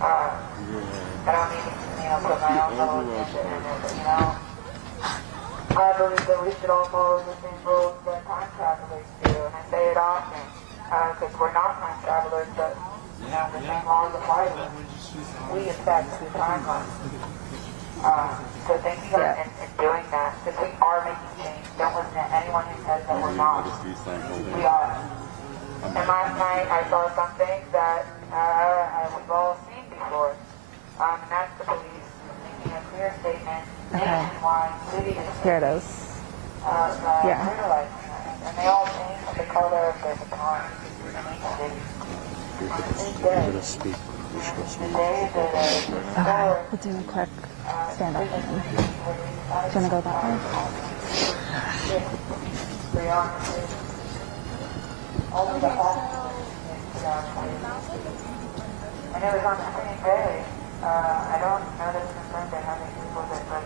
I don't need to, put my own little agenda in it, but, I believe that we should all follow the same rules that time travelers do, and I say it often, because we're not time travelers, but, the same laws apply to us. We affect the timeline. So thank you guys in doing that, because we are making change. Don't listen to anyone who says that we're not. We are. And last night I saw something that we've all seen before, and that's the police making a clear statement nationwide, city to city. Here it is. Brutalizing them. And they all change the color of their baton in each city. Okay, we'll do a quick stand up. Do you want to go that way? And it was on the same day. I don't know that it's confirmed that how many people did, but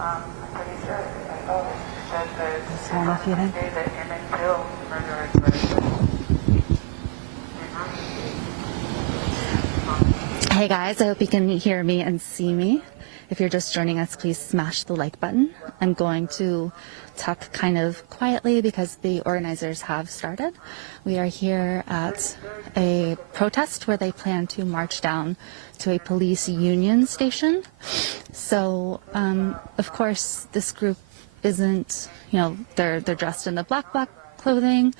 I'm pretty sure I saw it. It says the day that Emmett Till murderers were. Hey guys, I hope you can hear me and see me. If you're just joining us, please smash the like button. I'm going to talk kind of quietly because the organizers have started. We are here at a protest where they plan to march down to a police union station. So, of course, this group isn't, they're dressed in the black clothing,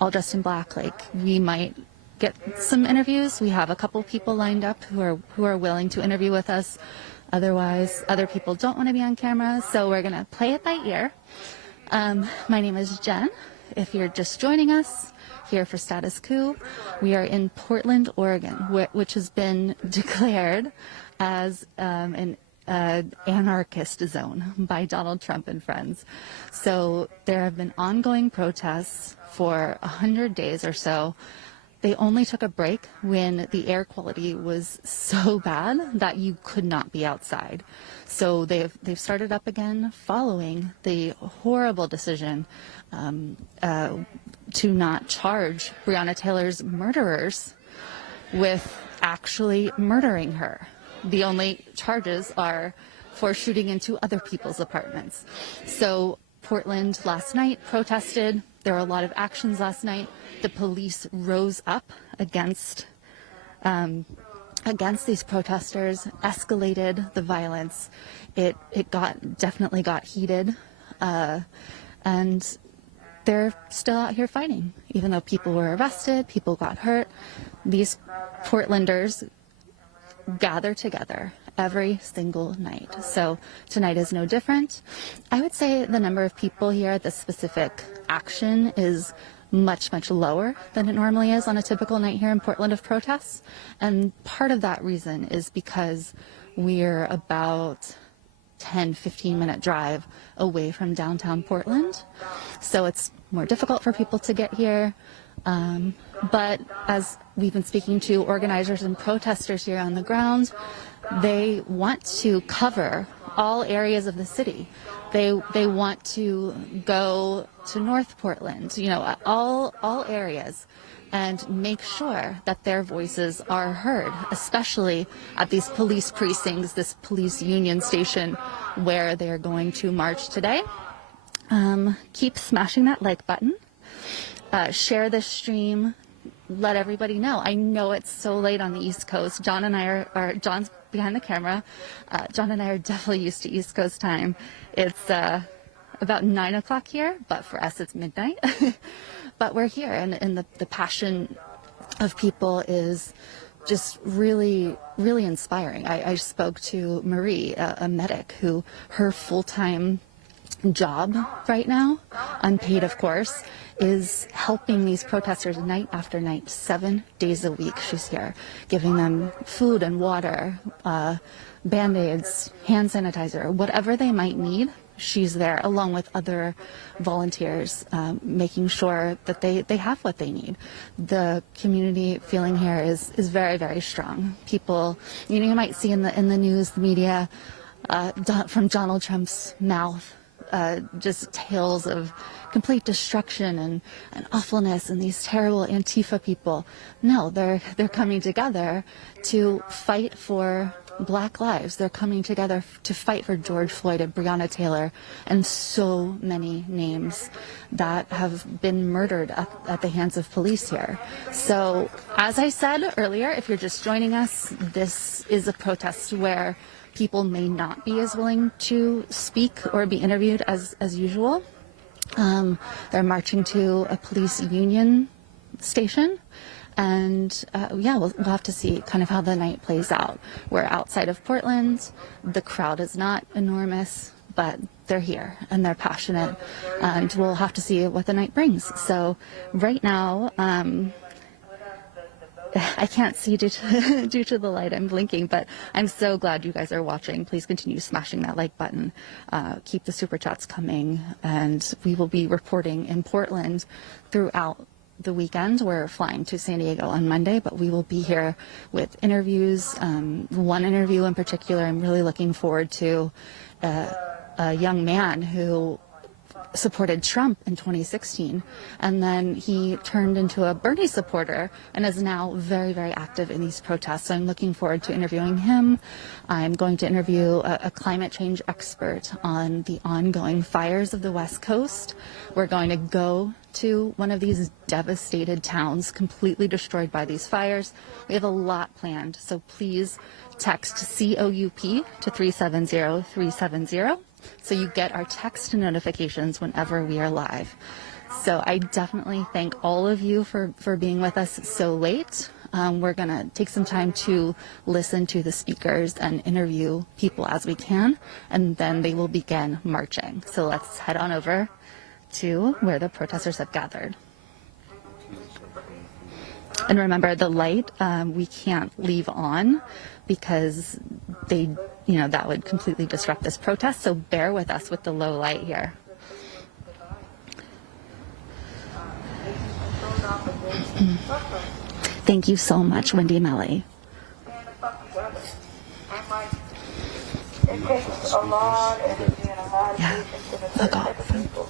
all dressed in black. Like, we might get some interviews. We have a couple people lined up who are willing to interview with us. Otherwise, other people don't want to be on camera, so we're going to play it by ear. My name is Jen. If you're just joining us here for Status Coup, we are in Portland, Oregon, which has been declared as an anarchist zone by Donald Trump and friends. So there have been ongoing protests for 100 days or so. They only took a break when the air quality was so bad that you could not be outside. So they've started up again following the horrible decision to not charge Breonna Taylor's murderers with actually murdering her. The only charges are for shooting into other people's apartments. So Portland last night protested. There were a lot of actions last night. The police rose up against these protesters, escalated the violence. It definitely got heated, and they're still out here fighting. Even though people were arrested, people got hurt, these Portlanders gather together every single night. So tonight is no different. I would say the number of people here at this specific action is much, much lower than it normally is on a typical night here in Portland of protests. And part of that reason is because we're about 10-15 minute drive away from downtown Portland. So it's more difficult for people to get here. But as we've been speaking to organizers and protesters here on the ground, they want to cover all areas of the city. They want to go to North Portland, all areas, and make sure that their voices are heard, especially at these police precincts, this police union station where they're going to march today. Keep smashing that like button. Share this stream. Let everybody know. I know it's so late on the East Coast. John and I are John's behind the camera. John and I are definitely used to East Coast time. It's about 9 o'clock here, but for us it's midnight. But we're here, and the passion of people is just really, really inspiring. I spoke to Marie, a medic, who her full-time job right now, unpaid of course, is helping these protesters night after night, 7 days a week. She's here giving them food and water, Band-Aids, hand sanitizer, whatever they might need. She's there along with other volunteers, making sure that they have what they need. The community feeling here is very, very strong. People, you might see in the news, the media, from Donald Trump's mouth, just tales of complete destruction and awfulness and these terrible Antifa people. No, they're coming together to fight for Black lives. They're coming together to fight for George Floyd and Breonna Taylor and so many names that have been murdered at the hands of police here. So, as I said earlier, if you're just joining us, this is a protest where people may not be as willing to speak or be interviewed as usual. They're marching to a police union station. And we'll have to see kind of how the night plays out. We're outside of Portland. The crowd is not enormous, but they're here and they're passionate. And we'll have to see what the night brings. So right now, I can't see due to the light. I'm blinking, but I'm so glad you guys are watching. Please continue smashing that like button. Keep the super chats coming, and we will be reporting in Portland throughout the weekend. We're flying to San Diego on Monday, but we will be here with interviews. One interview in particular, I'm really looking forward to a young man who supported Trump in 2016, and then he turned into a Bernie supporter and is now very, very active in these protests. So I'm looking forward to interviewing him. I'm going to interview a climate change expert on the ongoing fires of the West Coast. We're going to go to one of these devastated towns completely destroyed by these fires. We have a lot planned, so please text COUP to 370-370. So you get our text notifications whenever we are live. So I definitely thank all of you for being with us so late. We're going to take some time to listen to the speakers and interview people as we can, and then they will begin marching. So let's head on over to where the protesters have gathered. And remember, the light we can't leave on because that would completely disrupt this protest. So bear with us with the low light here. Thank you so much, Wendy Melly. It takes a lot of energy and a lot of patience and a certain type of people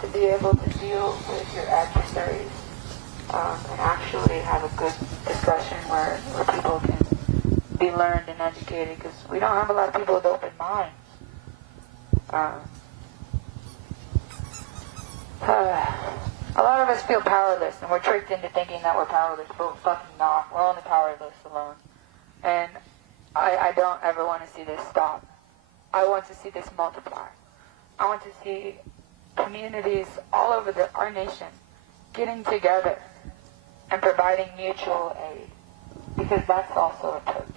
to be able to deal with your adversaries and actually have a good discussion where people can be learned and educated, because we don't have a lot of people with open minds. A lot of us feel powerless, and we're tricked into thinking that we're powerless, but we're fucking not. We're only powerless alone. And I don't ever want to see this stop. I want to see this multiply. I want to see communities all over our nation getting together and providing mutual aid, because that's also a protest.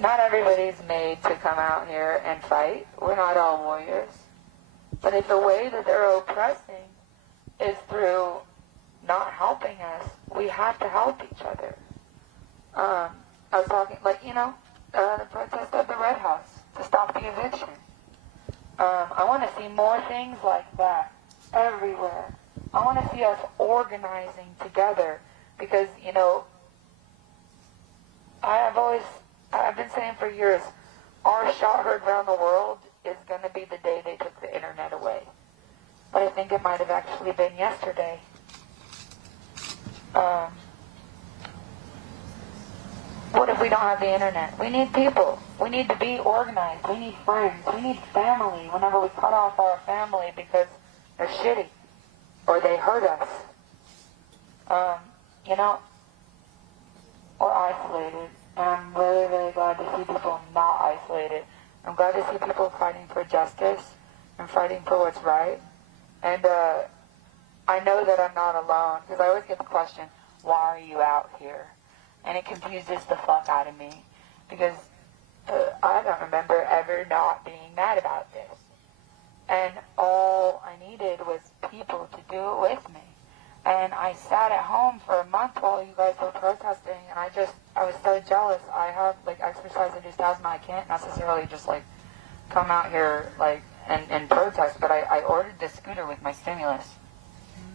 Not everybody's made to come out here and fight. We're not all warriors. But if the way that they're oppressing is through not helping us, we have to help each other. I was talking, the protest at the Red House to stop the eviction. I want to see more things like that everywhere. I want to see us organizing together, because, I've been saying for years, our shot heard around the world is going to be the day they took the internet away. But I think it might have actually been yesterday. What if we don't have the internet? We need people. We need to be organized. We need friends. We need family. Whenever we cut off our family because they're shitty or they hurt us, we're isolated. And I'm really, really glad to see people not isolated. I'm glad to see people fighting for justice and fighting for what's right. And I know that I'm not alone, because I always get the question, why are you out here? And it confuses the fuck out of me, because I don't remember ever not being mad about this. And all I needed was people to do it with me. And I sat at home for a month while you guys were protesting, and I was so jealous. I have, exercise-induced asthma. I can't necessarily just, come out here, and protest, but I ordered this scooter with my stimulus,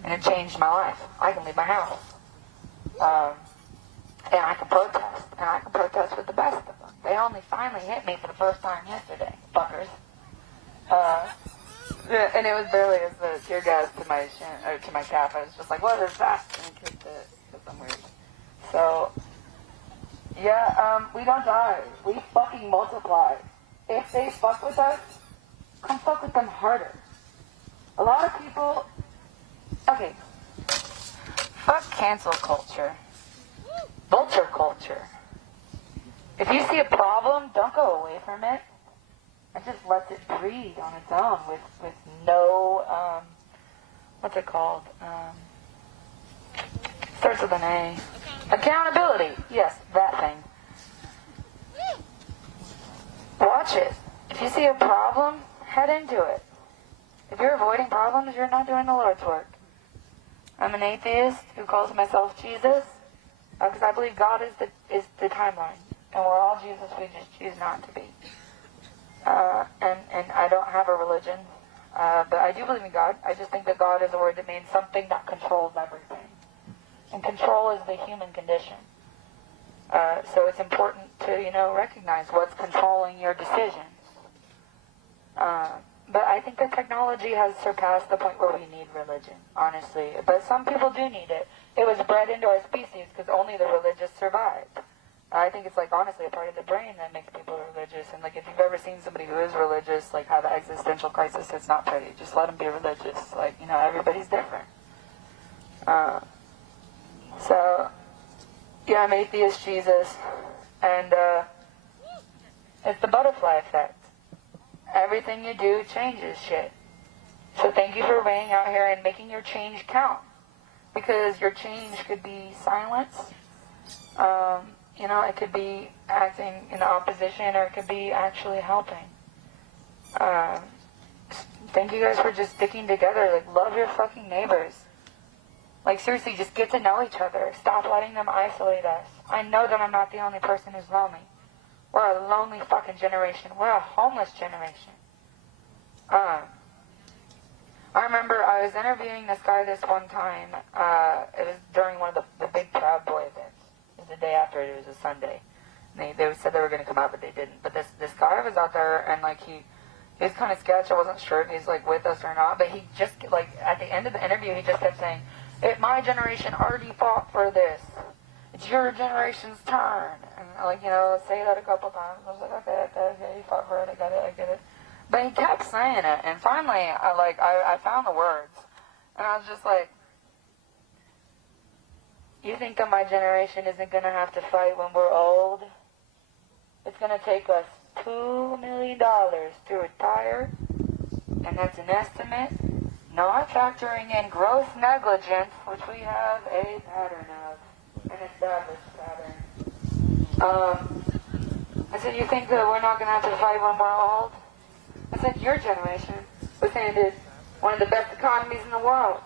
and it changed my life. I can leave my house. And I can protest, and I can protest with the best of them. They only finally hit me for the first time yesterday, fuckers. Uh, yeah, and it was barely as the tear gas to my shin, or to my calf. I was just like, what is that? And I kicked it because I'm weird. So, yeah, we don't die. We fucking multiply. If they fuck with us, come fuck with them harder. A lot of people, okay, fuck cancel culture. Vulture culture. If you see a problem, don't go away from it. And just let it breed on its own with no, what's it called? Starts with an A. Accountability. Yes, that thing. Watch it. If you see a problem, head into it. If you're avoiding problems, you're not doing the Lord's work. I'm an atheist who calls myself Jesus, because I believe God is the timeline. And we're all Jesus, we just choose not to be. And I don't have a religion, but I do believe in God. I just think that God is a word that means something that controls everything. And control is the human condition. So it's important to, recognize what's controlling your decisions. But I think that technology has surpassed the point where we need religion, honestly. But some people do need it. It was bred into our species because only the religious survived. I think it's honestly a part of the brain that makes people religious. And if you've ever seen somebody who is religious, have an existential crisis, it's not pretty. Just let them be religious. Everybody's different. So, yeah, I'm atheist Jesus. And it's the butterfly effect. Everything you do changes shit. So thank you for being out here and making your change count. Because your change could be silence. It could be acting in opposition, or it could be actually helping. Thank you guys for just sticking together. Love your fucking neighbors. Seriously, just get to know each other. Stop letting them isolate us. I know that I'm not the only person who's lonely. We're a lonely fucking generation. We're a homeless generation. I remember I was interviewing this guy this one time. It was during one of the big Proud Boy events. It was the day after. It was a Sunday. And they said they were going to come out, but they didn't. But this guy was out there, and he was kind of sketch. I wasn't sure if he's with us or not. But he just at the end of the interview, he just kept saying, my generation already fought for this. It's your generation's turn. And say that a couple times. I was like, okay, you fought for it. I get it. But he kept saying it, and finally, I found the words, and I was just like, you think that my generation isn't gonna have to fight when we're old? It's gonna take us $2 million to retire, and that's an estimate, not factoring in gross negligence, which we have a pattern of, an established pattern. I said, you think that we're not gonna have to fight when we're old? I said, your generation was handed one of the best economies in the world.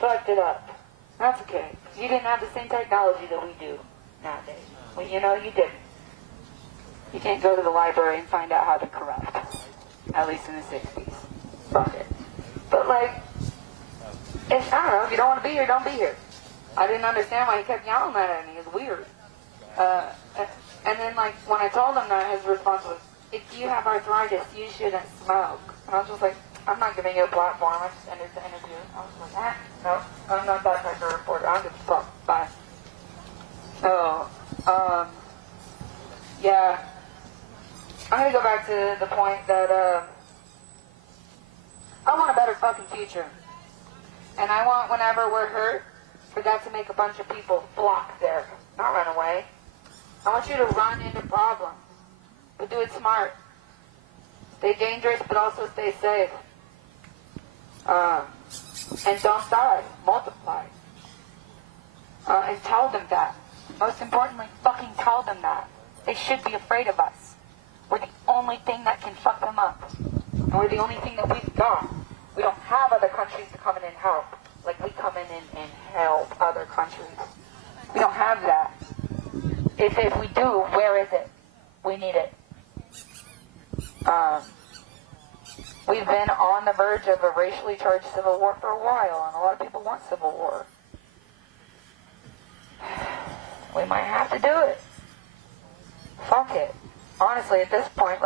Fucked it up. That's okay. You didn't have the same technology that we do nowadays. Well, you didn't. You can't go to the library and find out how to corrupt. At least in the 60s. Fuck it. But I don't know, if you don't want to be here, don't be here. I didn't understand why he kept yelling that at me. It was weird. And then when I told him that, his response was, if you have arthritis, you shouldn't smoke. And I was just like, I'm not giving you a platform. I just ended the interview. I was like, no, I'm not that type of reporter. I don't give a fuck. Bye. So, yeah. I'm going to go back to the point that, I want a better fucking future. And I want, whenever we're hurt, for that to make a bunch of people flock there. Not run away. I want you to run into problems. But do it smart. Stay dangerous, but also stay safe. And don't die. Multiply. And tell them that. Most importantly, fucking tell them that. They should be afraid of us. We're the only thing that can fuck them up. And we're the only thing that we've got. We don't have other countries to come in and help. We come in and help other countries. We don't have that. If we do, where is it? We need it. We've been on the verge of a racially charged civil war for a while, and a lot of people want civil war. We might have to do it. Fuck it. Honestly, at this point,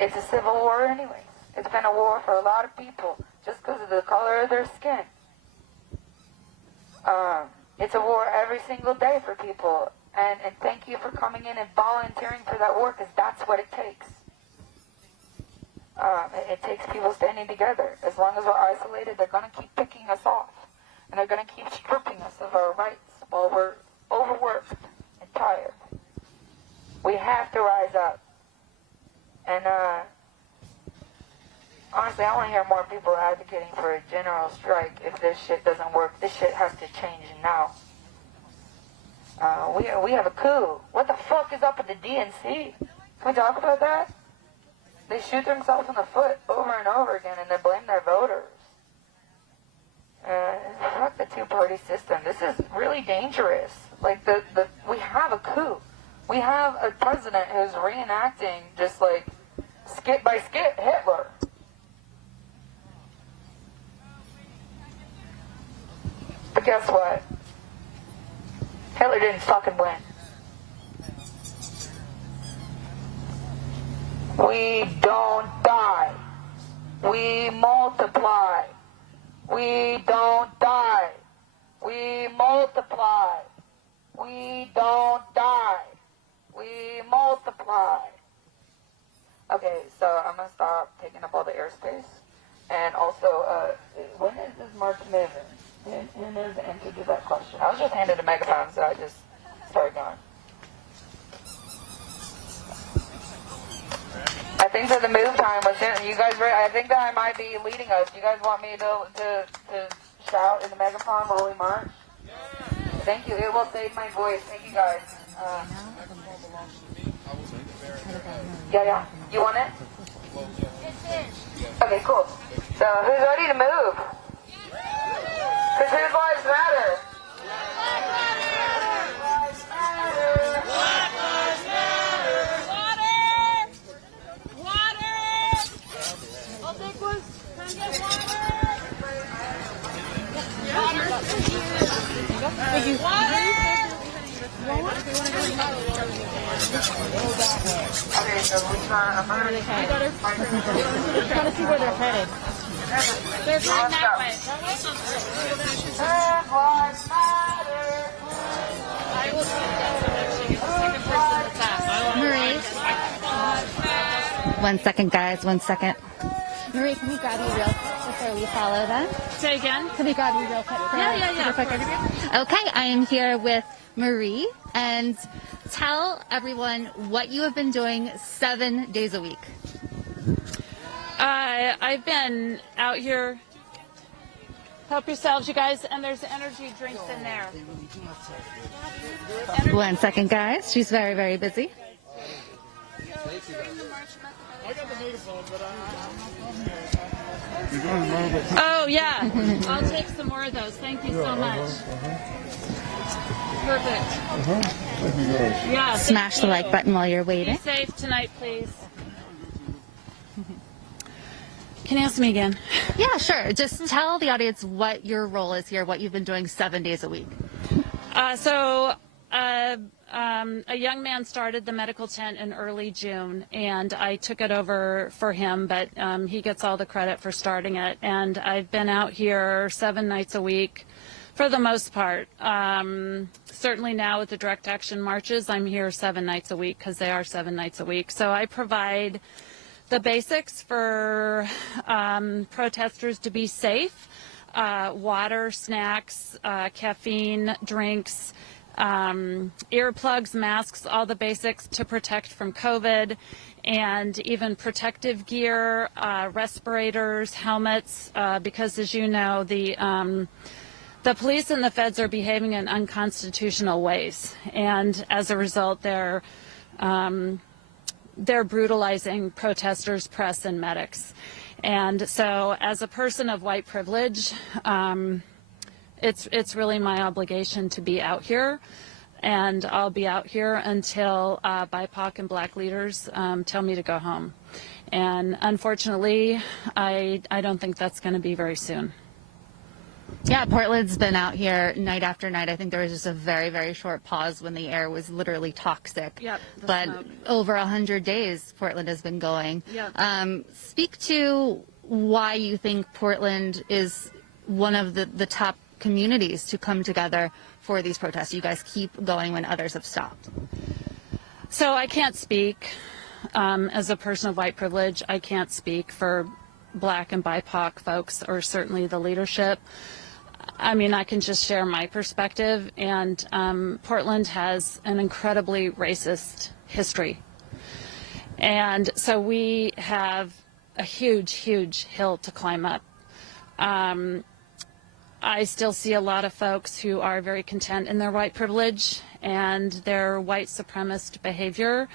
it's a civil war anyways. It's been a war for a lot of people just because of the color of their skin. It's a war every single day for people. And thank you for coming in and volunteering for that war, because that's what it takes. It takes people standing together. As long as we're isolated, they're going to keep picking us off. And they're going to keep stripping us of our rights while we're overworked and tired. We have to rise up. And honestly, I want to hear more people advocating for a general strike if this shit doesn't work. This shit has to change now. We have a coup. What the fuck is up with the DNC? Can we talk about that? They shoot themselves in the foot over and over again, and they blame their voters. Fuck the two-party system. This is really dangerous. Like, we have a coup. We have a president who's reenacting just like skit by skit Hitler. But guess what? Hitler didn't fucking win. We don't die. We multiply. We don't die. We multiply. We don't die. We multiply. Okay, so I'm going to stop taking up all the airspace. And also, when is this march moving? And there's the answer to that question. I was just handed a megaphone, so I just started going. I think that the move time was in. You guys, I think that I might be leading us. You guys want me to shout in the megaphone while we march? Thank you. It will save my voice. Thank you, guys. Yeah. You want it? Okay, cool. So, who's ready to move? Because whose lives matter? Black lives matter. Black lives matter. Water. I'll take one. Come get water. Okay, so I'm going to trying to see where they're headed. They're going that way. I will see the second person that's asked. Marie. 1 second, guys. 1 second. Marie, can we grab you real quick before we follow them? Say again? Can we grab you real quick? Yeah. Okay, I am here with Marie, and tell everyone what you have been doing 7 days a week. I've been out here. Help yourselves, you guys, and there's energy drinks in there. 1 second, guys. She's very, very busy. Oh, yeah. I'll take some more of those. Thank you so much. Perfect. Yeah. Smash the like button while you're waiting. Be safe tonight, please. Can you ask me again? Yeah, sure. Just tell the audience what your role is here, what you've been doing 7 days a week. A young man started the medical tent in early June, and I took it over for him, but he gets all the credit for starting it. And I've been out here 7 nights a week for the most part. Certainly now with the direct action marches, I'm here 7 nights a week because they are 7 nights a week. So I provide the basics for protesters to be safe, water, snacks, caffeine, drinks, earplugs, masks, all the basics to protect from COVID, and even protective gear, respirators, helmets, because as you know, the police and the feds are behaving in unconstitutional ways, and as a result, they're brutalizing protesters, press, and medics. And so as a person of white privilege, it's really my obligation to be out here, and I'll be out here until BIPOC and Black leaders tell me to go home. And unfortunately, I don't think that's going to be very soon. Yeah, Portland's been out here night after night. I think there was just a very, very short pause when the air was literally toxic. Yep, but smoke. over 100 days, Portland has been going. Yep. Speak to why you think Portland is one of the top communities to come together for these protests. You guys keep going when others have stopped. So I can't speak as a person of white privilege. I can't speak for Black and BIPOC folks, or certainly the leadership. I mean, I can just share my perspective, and Portland has an incredibly racist history. And so we have a huge, huge hill to climb up. I still see a lot of folks who are very content in their white privilege and their white supremacist behavior.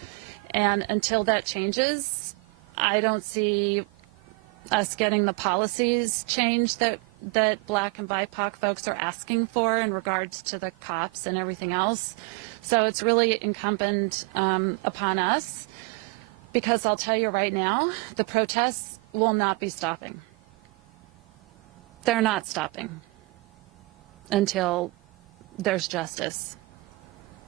And until that changes, I don't see us getting the policies changed that Black and BIPOC folks are asking for in regards to the cops and everything else. So it's really incumbent upon us, because I'll tell you right now, the protests will not be stopping. They're not stopping until there's justice.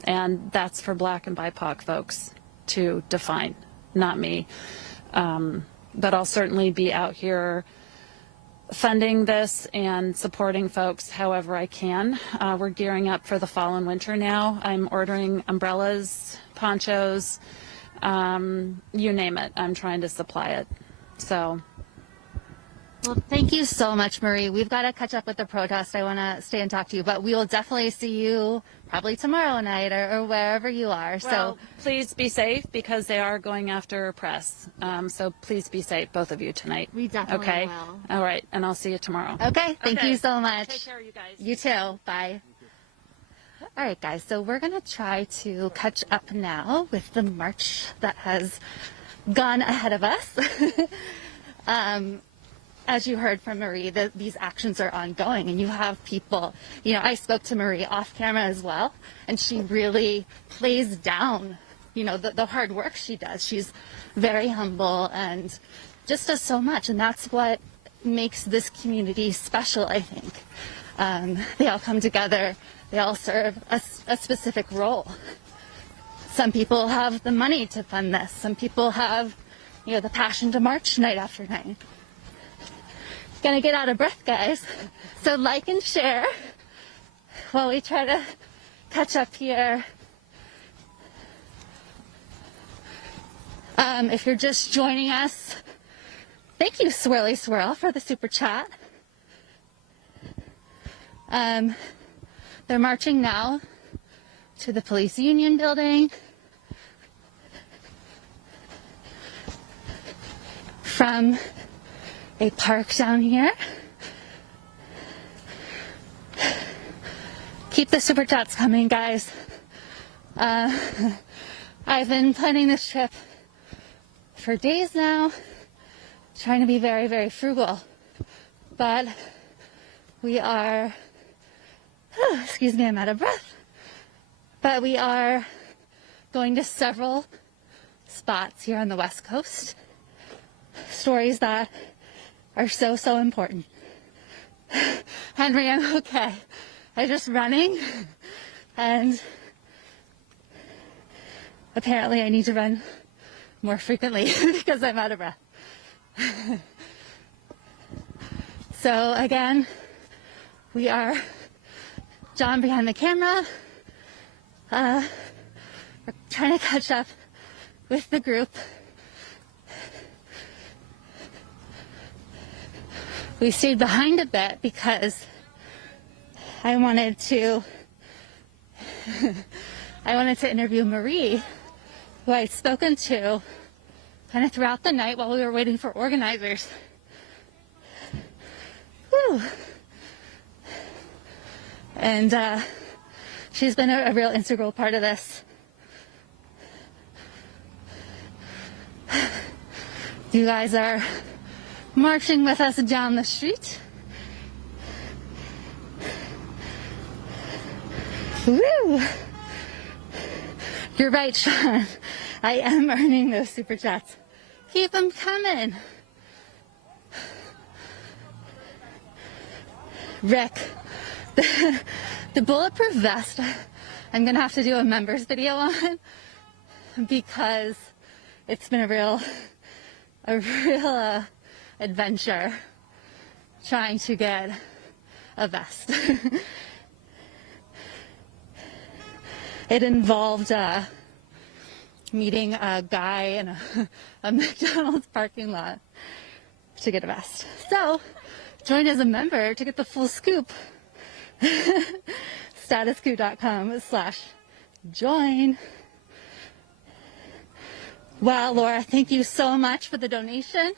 And that's for Black and BIPOC folks to define, not me. But I'll certainly be out here funding this and supporting folks however I can. We're gearing up for the fall and winter now. I'm ordering umbrellas, ponchos, you name it. I'm trying to supply it. So. Well, thank you so much, Marie. We've got to catch up with the protest. I want to stay and talk to you, but we will definitely see you probably tomorrow night or wherever you are. Well, so please be safe, because they are going after press. So please be safe, both of you, tonight. We definitely okay? will. All right, and I'll see you tomorrow. Okay, thank you so much. Take care, you guys. You too. Bye. All right, guys, so we're going to try to catch up now with the march that has gone ahead of us. As you heard from Marie, these actions are ongoing, and you have people, I spoke to Marie off camera as well, and she really plays down, the hard work she does. She's very humble and just does so much, and that's what makes this community special, I think. They all come together. They all serve a specific role. Some people have the money to fund this. Some people have, the passion to march night after night. Gonna get out of breath, guys. So like and share while we try to catch up here. If you're just joining us, thank you, Swirly Swirl, for the super chat. They're marching now to the police union building from a park down here. Keep the super chats coming, guys. I've been planning this trip for days now, trying to be very, very frugal. But we are, excuse me, I'm out of breath. But we are going to several spots here on the West Coast. Stories that are so, so important. Henry, I'm okay. I'm just running, and apparently I need to run more frequently because I'm out of breath. So again, we are John behind the camera. We're trying to catch up with the group. We stayed behind a bit because I wanted to interview Marie, who I'd spoken to kind of throughout the night while we were waiting for organizers. Whew. And she's been a real integral part of this. You guys are marching with us down the street. Woo! You're right, Sean. I am earning those super chats. Keep them coming. Rick, the bulletproof vest, I'm going to have to do a members video on because it's been a real adventure trying to get a vest. It involved meeting a guy in a McDonald's parking lot to get a vest. So, join as a member to get the full scoop. statusquo.com/join. Wow, Laura, thank you so much for the donation.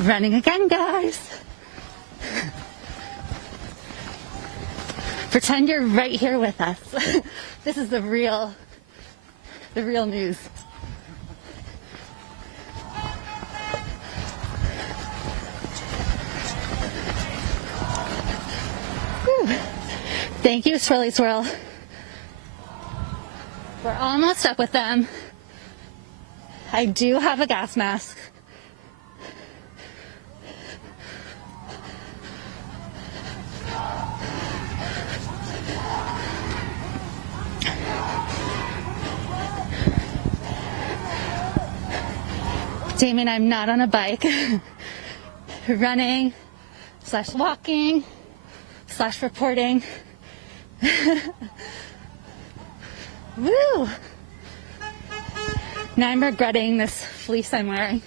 Running again, guys. Pretend you're right here with us. This is the real news. Whew. Thank you, Swirly Swirl. We're almost up with them. I do have a gas mask. Damien, I'm not on a bike. Running / walking / reporting. Woo! Now I'm regretting this fleece I'm wearing.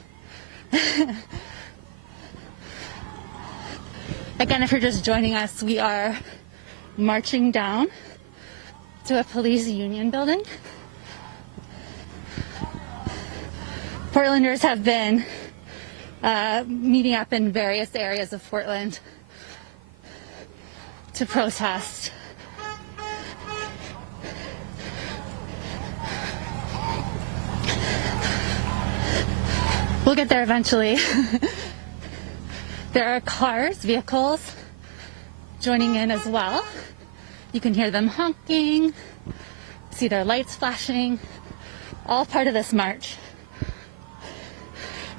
Again, if you're just joining us, we are marching down to a police union building. Portlanders have been meeting up in various areas of Portland to protest. We'll get there eventually. There are cars, vehicles joining in as well. You can hear them honking, see their lights flashing, all part of this march.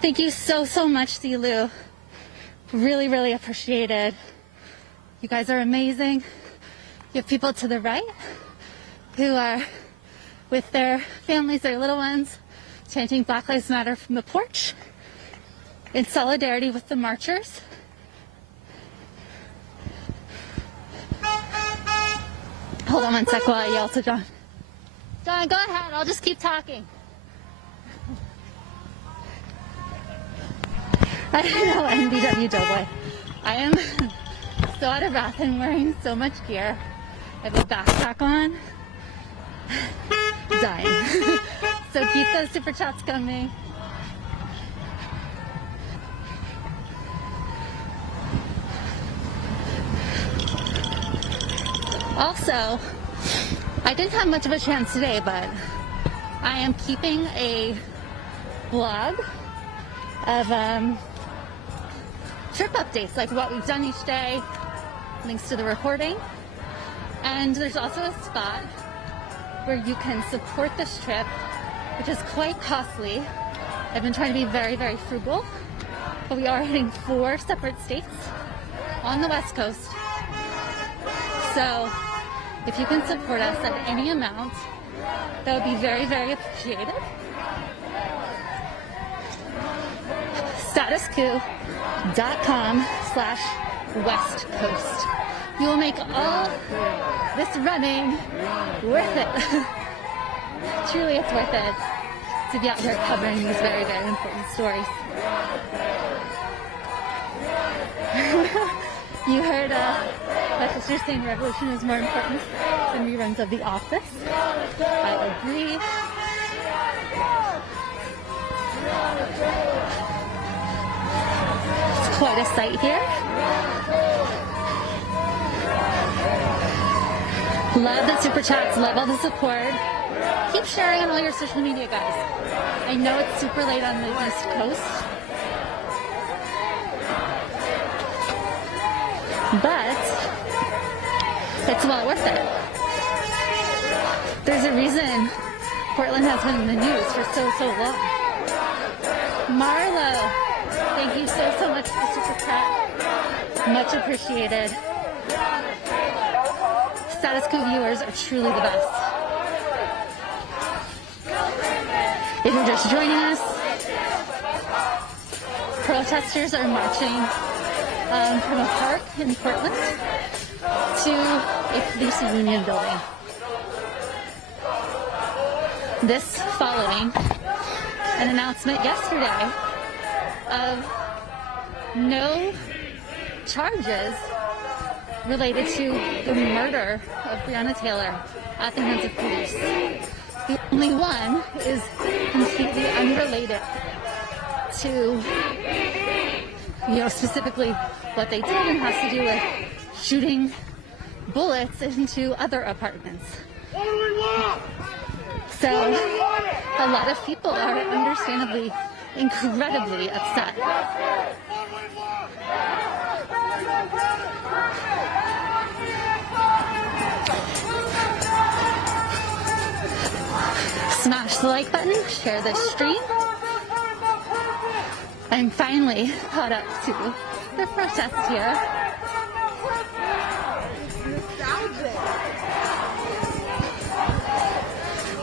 Thank you so much, Silu. Really, really appreciate it. You guys are amazing. You have people to the right who are with their families, their little ones, chanting Black Lives Matter from the porch in solidarity with the marchers. Hold on one sec while I yell to John. John, go ahead. I'll just keep talking. I know, NBW Doughboy. I am so out of breath and wearing so much gear. I have a backpack on. Dying. So keep those super chats coming. Also, I didn't have much of a chance today, but I am keeping a blog of trip updates, like what we've done each day, links to the reporting. And there's also a spot where you can support this trip, which is quite costly. I've been trying to be very, very frugal, but we are hitting 4 separate states on the West Coast. So if you can support us at any amount, that would be very, very appreciated. statusquo.com/West Coast. You will make all this running worth it. Truly, it's worth it to be out here covering these very, very important stories. You heard my sister saying revolution is more important than reruns of The Office. I agree. It's quite a sight here. Love the super chats, love all the support. Keep sharing on all your social media, guys. I know it's super late on the East Coast, but it's well worth it. There's a reason Portland has been in the news for so long. Marlo, thank you so much for the super chat. Much appreciated. Status Quo viewers are truly the best. If you're just joining us, protesters are marching from a park in Portland to a police union building. This following an announcement yesterday of no charges related to the murder of Breonna Taylor at the hands of police. The only one is completely unrelated to, specifically what they did, and has to do with shooting bullets into other apartments. So a lot of people are understandably incredibly upset. Smash the like button, share this stream. I'm finally caught up to the protest here.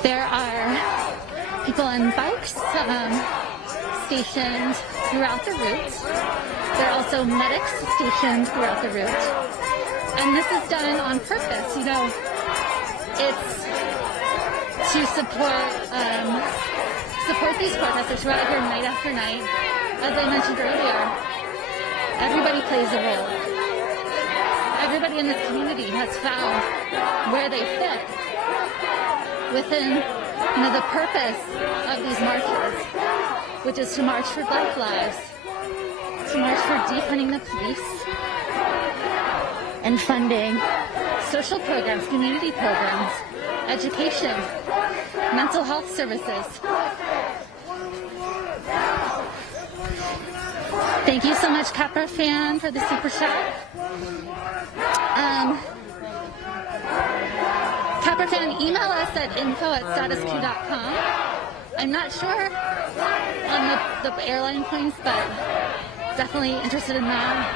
There are people on bikes stationed throughout the route. There are also medics stationed throughout the route. And this is done on purpose. It's to support these protesters who are out here night after night. As I mentioned earlier, everybody plays a role. Everybody in this community has found where they fit within the purpose of these marches, which is to march for Black lives, to march for defunding the police, and funding social programs, community programs, education, mental health services. Thank you so much, Capra Fan, for the super chat. Capra Fan, email us at info@statusq.com. I'm not sure on the airline points, but definitely interested in that.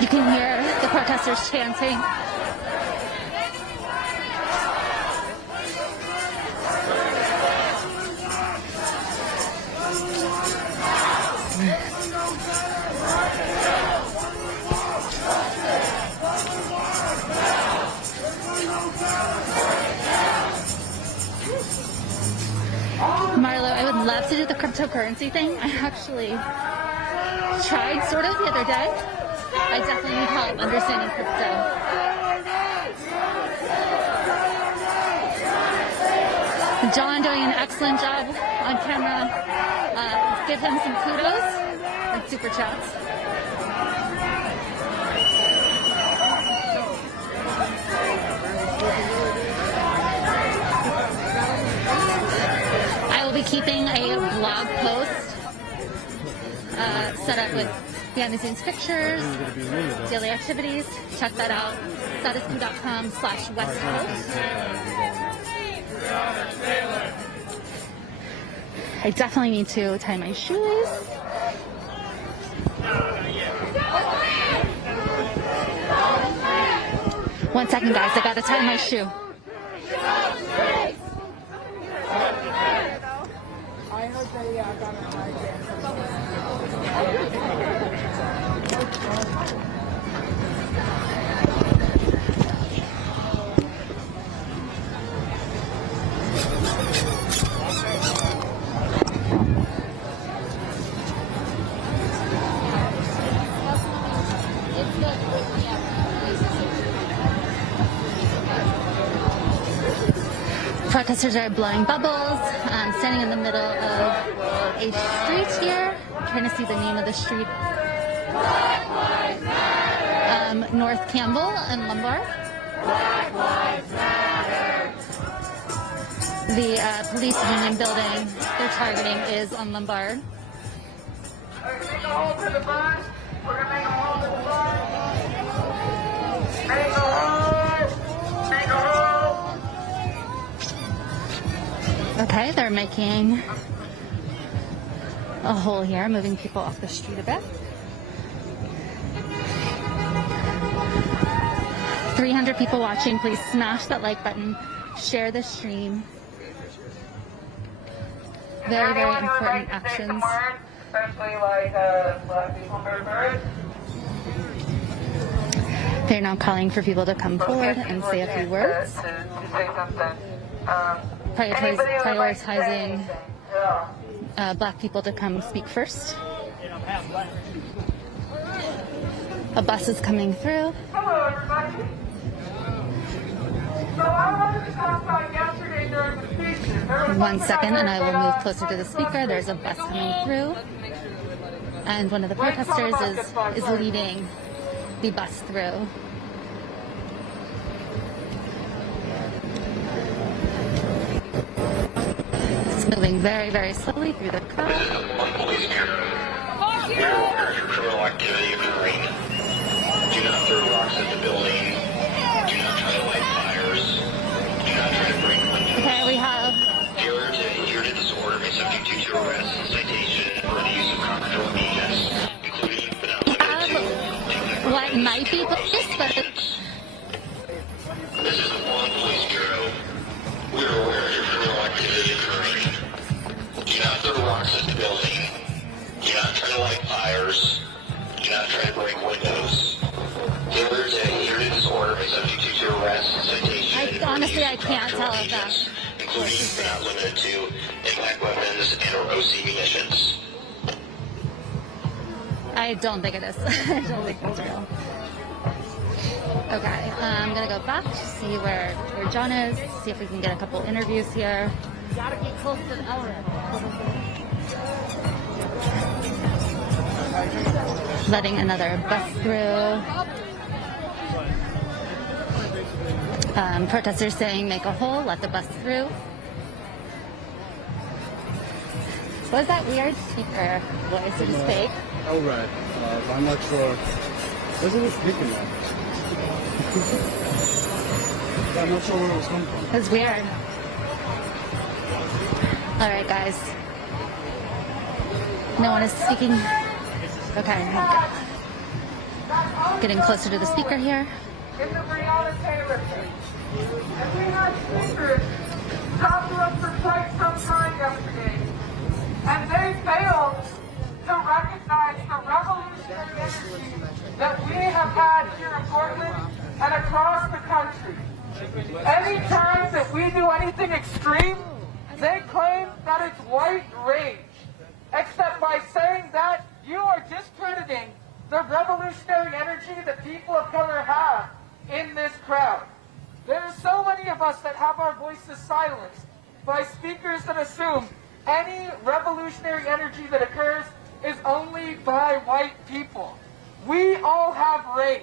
You can hear the protesters chanting. Marlo, I would love to do the cryptocurrency thing. I actually tried sort of the other day. I definitely need help understanding crypto. John doing an excellent job on camera. Give him some kudos and super chats. I will be keeping a blog post set up with behind the scenes pictures, daily activities. Check that out. statusq.com/West Coast. I definitely need to tie my shoes. One second, guys. I gotta tie my shoe. I heard that, yeah, I got an idea. Protesters are blowing bubbles. I'm standing in the middle of a street here. I'm trying to see the name of the street. North Campbell and Lombard. The police union building they're targeting is on Lombard. We're going to make a hole to the bus. We're going to make a hole to the bus. Make a hole. Make Okay, they're making a hole here, moving people off the street a bit. 300 people watching. Please smash that like button. Share the stream. Very, very important actions. Especially like Black people for birds. They're now calling for people to come forward and say a few words. To say something. Prioritizing Black people to come speak first. A bus is coming through. Hello, everybody. So I wanted to talk about yesterday during the speeches. 1 second, and I will move closer to the speaker. There's a bus coming through, and one of the protesters is leading the bus through. It's moving very, very slowly through the crowd. This is the one police bureau. We are aware of your criminal activity occurring. Do not throw rocks at the building. Do not try to light fires. Do not try to break windows. Okay, we have Failure to adhere to this order may subject you to arrest and citation for the use of controlled means, including but not limited to what might be police, but This is the one police bureau. We are aware of your criminal activity occurring. Do not throw rocks at the building. Do not try to light fires. Do not try to break windows. Failure to adhere to this order may subject you to arrest and citation. honestly, I can't tell if that. Including but not limited to impact weapons and or OC munitions. I don't think it is. I don't think that's real. Okay, I'm gonna go back to see where John is, see if we can get a couple interviews here. Gotta get close to the element. Letting another bus through. Protesters saying make a hole, let the bus through. What is that weird speaker voice? Is it fake? Oh, right. I'm not sure. Where's it speaking now? I'm not sure where it was coming from. It's weird. All right, guys. No one is speaking. Okay. Getting closer to the speaker here. In the Breonna Taylor case. And we had speakers talk to us for quite some time yesterday. And they failed to recognize the revolutionary energy that we have had here in Portland and across the country. Anytime that we do anything extreme, they claim that it's white rage. Except by saying that, you are discrediting the revolutionary energy that people of color have in this crowd. There are so many of us that have our voices silenced by speakers that assume any revolutionary energy that occurs is only by white people. We all have rage.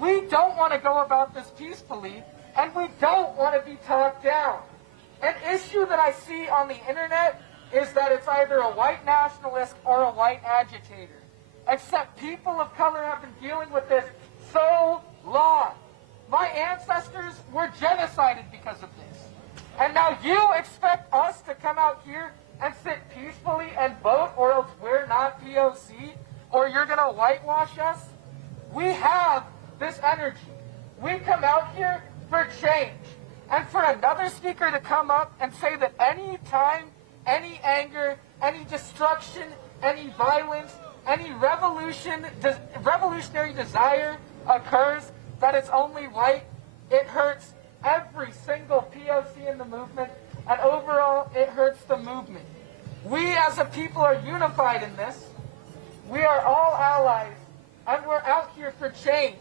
We don't want to go about this peacefully, and we don't want to be talked down. An issue that I see on the internet is that it's either a white nationalist or a white agitator. Except people of color have been dealing with this so long. My ancestors were genocided because of this. And now you expect us to come out here and sit peacefully and vote, or else we're not POC, or you're going to whitewash us? We have this energy. We come out here for change. And for another speaker to come up and say that any time, any anger, any destruction, any violence, any revolutionary desire occurs, that it's only white, it hurts every single POC in the movement, and overall, it hurts the movement. We as a people are unified in this. We are all allies, and we're out here for change.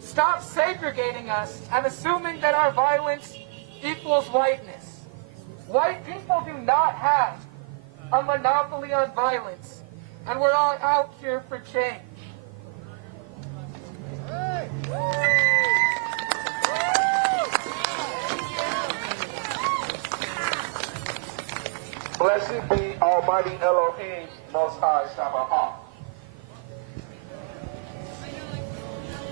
Stop segregating us and assuming that our violence equals whiteness. White people do not have a monopoly on violence, and we're all out here for change. Blessed be Almighty Elohim, Most High Sabaoth.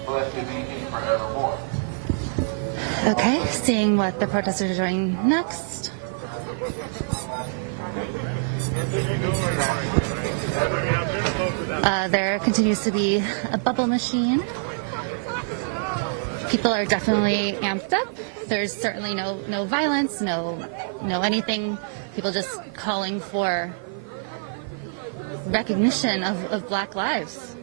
Blessed be He forevermore. Okay, seeing what the protesters are doing next. There continues to be a bubble machine. People are definitely amped up. There's certainly no violence, no anything. People just calling for recognition of Black lives.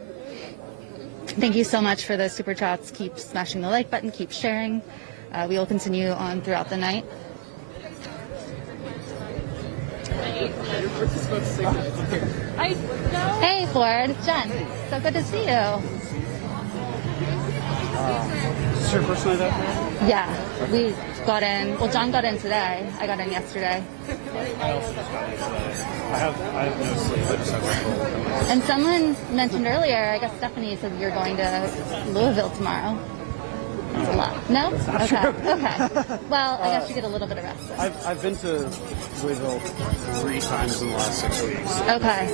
Thank you so much for the super chats. Keep smashing the like button, keep sharing. We will continue on throughout the night. Hey Ford, it's Jen. So good to see you. Is this your first night out there? Yeah, we got in. Well, John got in today. I got in yesterday. I also just got in today. I have no sleep. I just have some cold. And someone mentioned earlier, I guess Stephanie said you're going to Louisville tomorrow. That's a lot. No? That's not Okay. true. Okay. Well, I guess you get a little bit of rest then. I've been to Louisville 3 times in the last 6 weeks. Okay.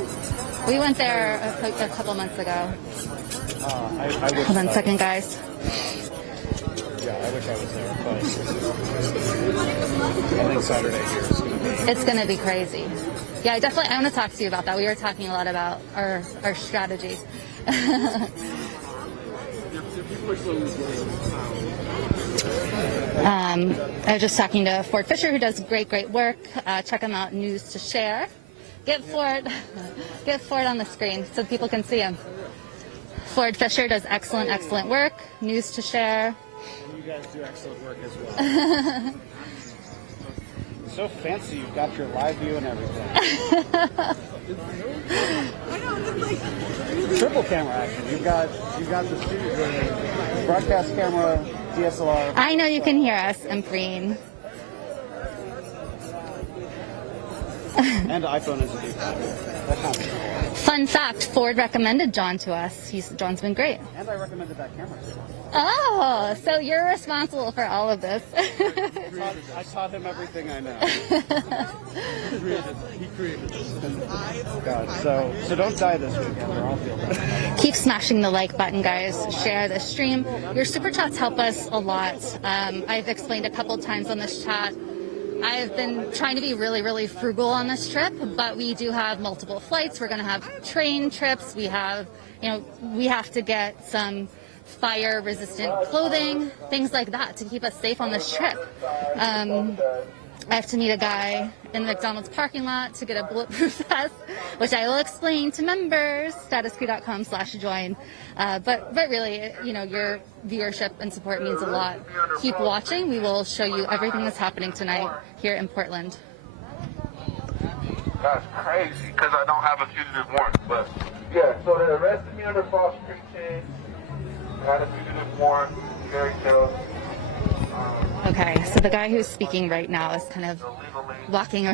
We went there a couple months ago. I wish. Hold on a second, guys. Yeah, I wish I was there, but I think Saturday here is going to be. It's going to be crazy. Yeah, I want to talk to you about that. We were talking a lot about our strategy. I was just talking to Ford Fisher, who does great work. Check him out, News to Share. Get Ford on the screen so people can see him. Ford Fisher does excellent work. News to Share. And you guys do excellent work as well. So fancy, you've got your live view and everything. Triple camera action. You've got the studio, broadcast camera, DSLR. I know you can hear us, Empreen. And the iPhone is a D-pad. That counts. Fun fact, Ford recommended John to us. John's been great. And I recommended that camera to him. Oh, so you're responsible for all of this. I taught him everything I know. He created this. God, so don't die this weekend or I'll feel bad. Keep smashing the like button, guys. Share the stream. Your super chats help us a lot. I've explained a couple times on this chat. I've been trying to be really frugal on this trip, but we do have multiple flights. We're going to have train trips. We have to get some fire-resistant clothing, things like that to keep us safe on this trip. I have to meet a guy in the McDonald's parking lot to get a bulletproof vest, which I will explain to members, statusq.com/join. But really, your viewership and support means a lot. Keep watching. We will show you everything that's happening tonight here in Portland. That's crazy, because I don't have a fugitive warrant. But yeah, so they arrested me under false pretense. I had a fugitive warrant. Very chill. Okay, so the guy who's speaking right now is kind of walking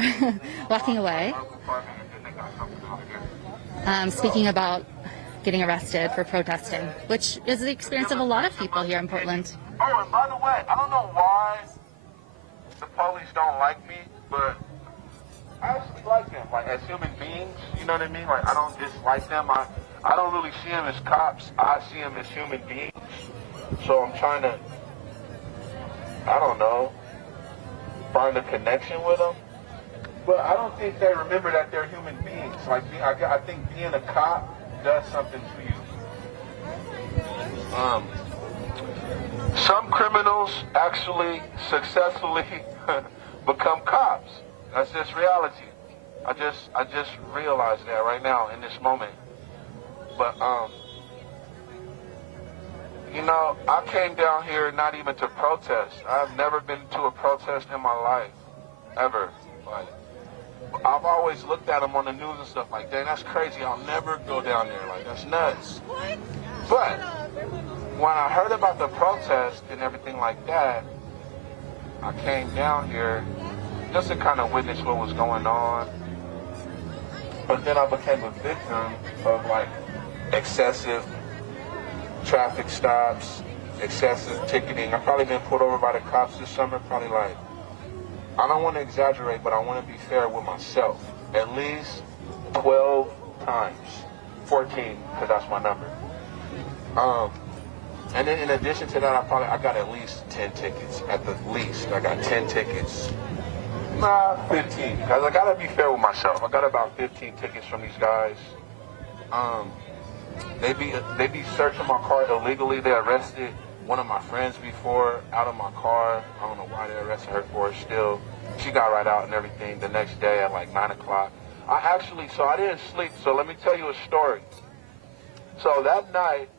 away, speaking about getting arrested for protesting, which is the experience of a lot of people here in Portland. Oh, and by the way, I don't know why the police don't like me, but I actually like them, like as human beings, you know what I mean? Like I don't dislike them. I don't really see them as cops. I see them as human beings. So I'm trying to, I don't know, find a connection with them. But I don't think they remember that they're human beings. Like I think being a cop does something to you. Some criminals actually successfully become cops. That's just reality. I just realized that right now in this moment. But I came down here not even to protest. I've never been to a protest in my life, ever. Like, I've always looked at them on the news and stuff like, dang, that's crazy. I'll never go down there. Like, that's nuts. But when I heard about the protest and everything like that, I came down here just to kind of witness what was going on. But then I became a victim of, like, excessive traffic stops, excessive ticketing. I've probably been pulled over by the cops this summer, probably like, I don't want to exaggerate, but I want to be fair with myself. At least 12 times. 14, because that's my number. And then in addition to that, I got at least 10 tickets. At the least, I got 10 tickets. Nah, 15. Because I gotta be fair with myself. I got about 15 tickets from these guys. They be searching my car illegally. They arrested one of my friends before out of my car. I don't know why they arrested her for it still. She got right out and everything the next day at like 9 o'clock. I didn't sleep, so let me tell you a story. So that night,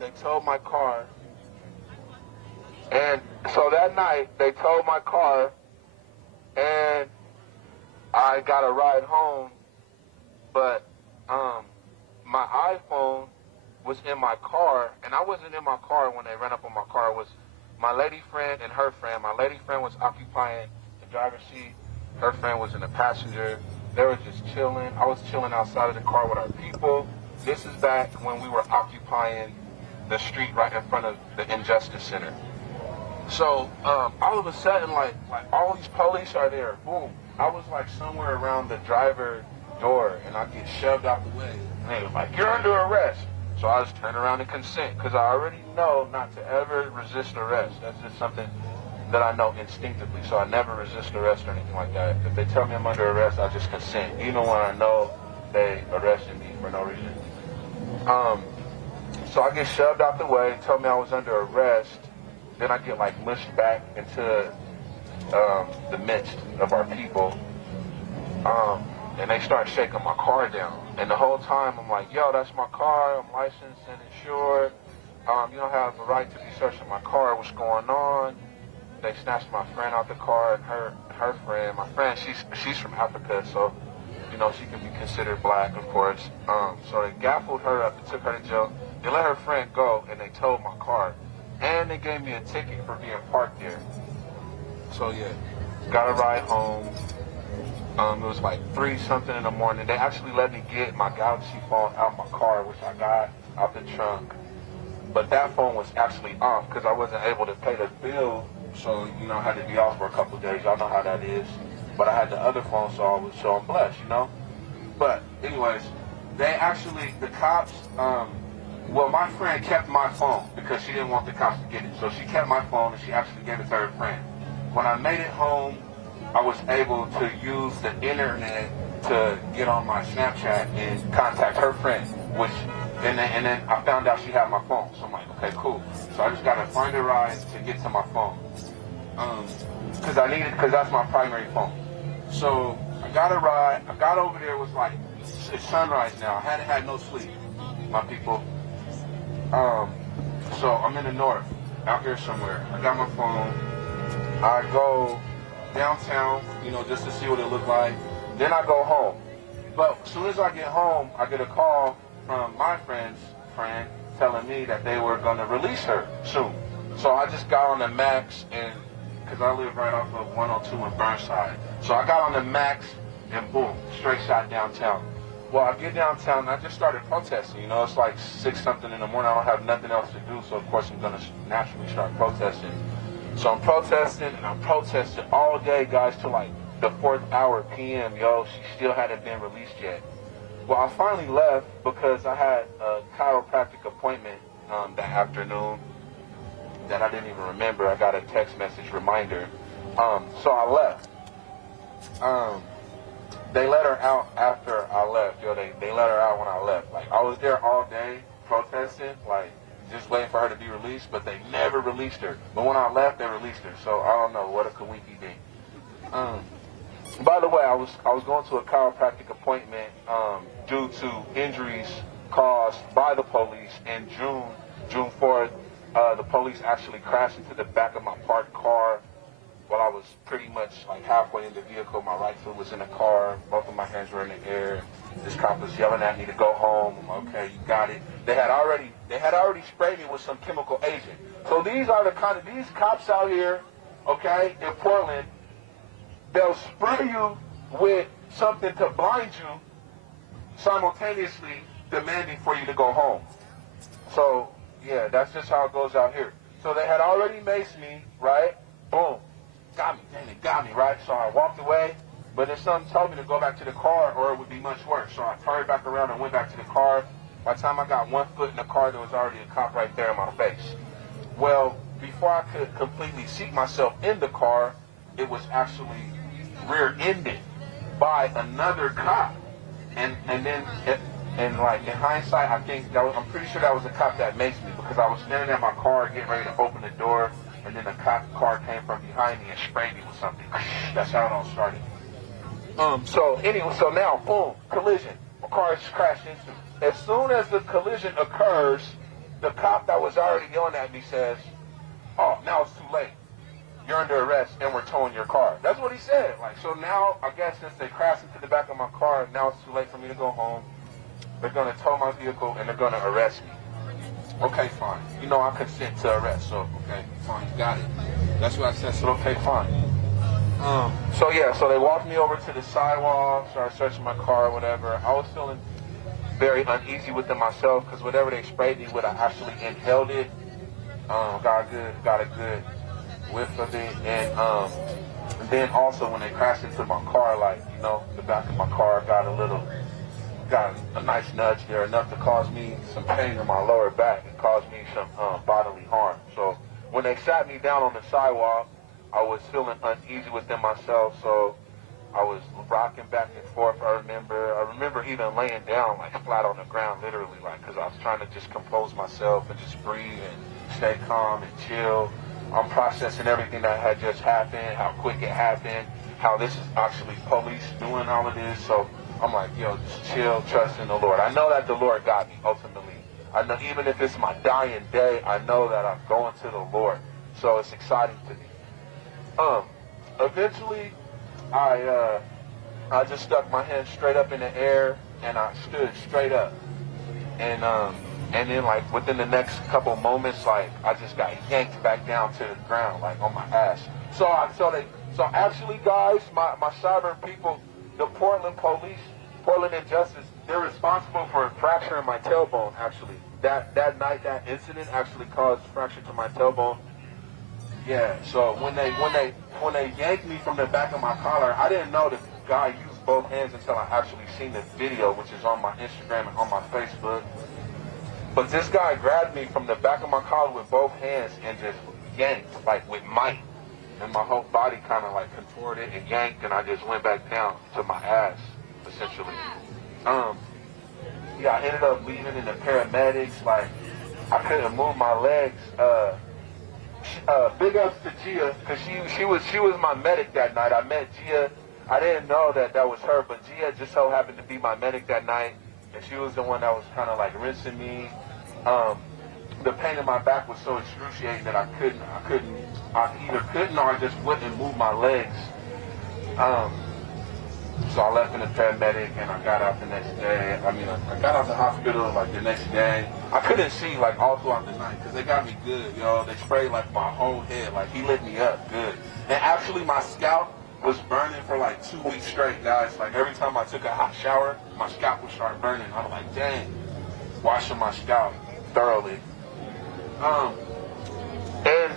they towed my car. And I got a ride home, but my iPhone was in my car, and I wasn't in my car when they ran up on my car. It was my lady friend and her friend. My lady friend was occupying the driver's seat. Her friend was in the passenger. They were just chilling. I was chilling outside of the car with our people. This is back when we were occupying the street right in front of the Injustice Center. So all of a sudden, like all these police are there. Boom. I was like somewhere around the driver door, and I get shoved out the way. And they was like, "You're under arrest." So I just turn around and consent, because I already know not to ever resist arrest. That's just something that I know instinctively. So I never resist arrest or anything like that. If they tell me I'm under arrest, I just consent, even when I know they arrested me for no reason. So I get shoved out the way, told me I was under arrest. Then I get like mushed back into the midst of our people. And they start shaking my car down. And the whole time I'm like, yo, that's my car. I'm licensed and insured. You don't have a right to be searching my car. What's going on? They snatched my friend out the car, and her friend. My friend, she's from Africa, so you know she can be considered black, of course. So they gaffled her up and took her to jail. They let her friend go, and they towed my car. And they gave me a ticket for being parked there. So yeah, got a ride home. It was like 3-something in the morning. They actually let me get my Galaxy phone out my car, which I got out the trunk. But that phone was actually off because I wasn't able to pay the bill. So, you know, I had to be off for a couple of days. Y'all know how that is. But I had the other phone, so I'm blessed, you know? But anyways, the cops, well, my friend kept my phone because she didn't want the cops to get it. So she kept my phone, and she actually gave it to her friend. When I made it home, I was able to use the internet to get on my Snapchat and contact her friend, and then I found out she had my phone. So I'm like, okay, cool. So I just got to find a ride to get to my phone. Because that's my primary phone. So I got a ride. I got over there. It was like, it's sunrise now. I hadn't had no sleep, my people. So I'm in the north, out here somewhere. I got my phone. I go downtown, you know, just to see what it looked like. Then I go home. But as soon as I get home, I get a call from my friend's friend telling me that they were going to release her soon. So I just got on the Max, and because I live right off of 102 in Burnside. So I got on the Max, and boom, straight shot downtown. Well, I get downtown, and I just started protesting. You know, it's like 6-something in the morning. I don't have nothing else to do, so of course I'm going to naturally start protesting. So I'm protesting, and I'm protesting all day, guys, till like the 4th hour p.m., yo. She still hadn't been released yet. Well, I finally left because I had a chiropractic appointment that afternoon that I didn't even remember. I got a text message reminder. So I left. They let her out after I left, yo. They let her out when I left. Like, I was there all day protesting, like, just waiting for her to be released, but they never released her. But when I left, they released her. So I don't know what a kawiki thing. By the way, I was going to a chiropractic appointment due to injuries caused by the police in June 4th. The police actually crashed into the back of my parked car while I was pretty much like halfway in the vehicle. My right foot was in the car, both of my hands were in the air. This cop was yelling at me to go home. I'm okay, you got it. They had already sprayed me with some chemical agent. So these are these cops out here, okay, in Portland. They'll spray you with something to blind you, simultaneously demanding for you to go home. So yeah, that's just how it goes out here. So they had already maced me, right? Boom, got me. Dang, they got me, right? So I walked away. But then something told me to go back to the car or it would be much worse. So I turned back around and went back to the car. By the time I got 1 foot in the car, there was already a cop right there in my face. Well, before I could completely seat myself in the car, it was actually rear-ended by another cop. And then, like in hindsight, I'm pretty sure that was the cop that maced me, because I was standing at my car getting ready to open the door, and then the cop car came from behind me and sprayed me with something. That's how it all started. So now, boom, collision. My car is crashed into. As soon as the collision occurs, the cop that was already yelling at me says, "Oh, now it's too late. You're under arrest and we're towing your car." That's what he said. Like, so now, I guess since they crashed into the back of my car, now it's too late for me to go home. They're going to tow my vehicle and they're going to arrest me. Okay, fine. You know, I consent to arrest, so, okay, fine, got it. That's what I said, so okay, fine. So they walked me over to the sidewalk, started searching my car, whatever. I was feeling very uneasy within myself, because whatever they sprayed me with, I actually inhaled it. Got a good whiff of it, and then also when they crashed into my car, like, you know, the back of my car got a nice nudge there, enough to cause me some pain in my lower back and cause me some bodily harm. So when they sat me down on the sidewalk, I was feeling uneasy within myself, so I was rocking back and forth. I remember even laying down, like, flat on the ground, literally, like, because I was trying to just compose myself and just breathe and stay calm and chill. I'm processing everything that had just happened, how quick it happened, how this is actually police doing all of this. So I'm like, yo, just chill, trust in the Lord. I know that the Lord got me, ultimately. I know even if it's my dying day, I know that I'm going to the Lord. So it's exciting to me. Eventually, I just stuck my hand straight up in the air and I stood straight up. And then, like, within the next couple moments, like, I just got yanked back down to the ground, like, on my ass. So actually, guys, my cyber people, the Portland police, Portland Injustice, they're responsible for fracturing my tailbone, actually. That night, that incident actually caused fracture to my tailbone. Yeah, so when they yanked me from the back of my collar, I didn't know the guy used both hands until I actually seen the video, which is on my Instagram and on my Facebook. But this guy grabbed me from the back of my collar with both hands and just yanked, like, with might. And my whole body kind of, like, contorted and yanked, and I just went back down to my ass, essentially. I ended up leaving in the paramedics. Like, I couldn't move my legs. Big ups to Gia, because she was my medic that night. I met Gia. I didn't know that was her, but Gia just so happened to be my medic that night, and she was the one that was kind of like rinsing me. The pain in my back was so excruciating that I either couldn't or I just wouldn't move my legs. So I left in the paramedic and I got out the next day. I got out the hospital like the next day. I couldn't see like all throughout the night because they got me good, yo. They sprayed like my whole head, like he lit me up good. And actually my scalp was burning for like 2 weeks straight, guys. Like every time I took a hot shower, my scalp would start burning. I was like, dang, washing my scalp thoroughly. And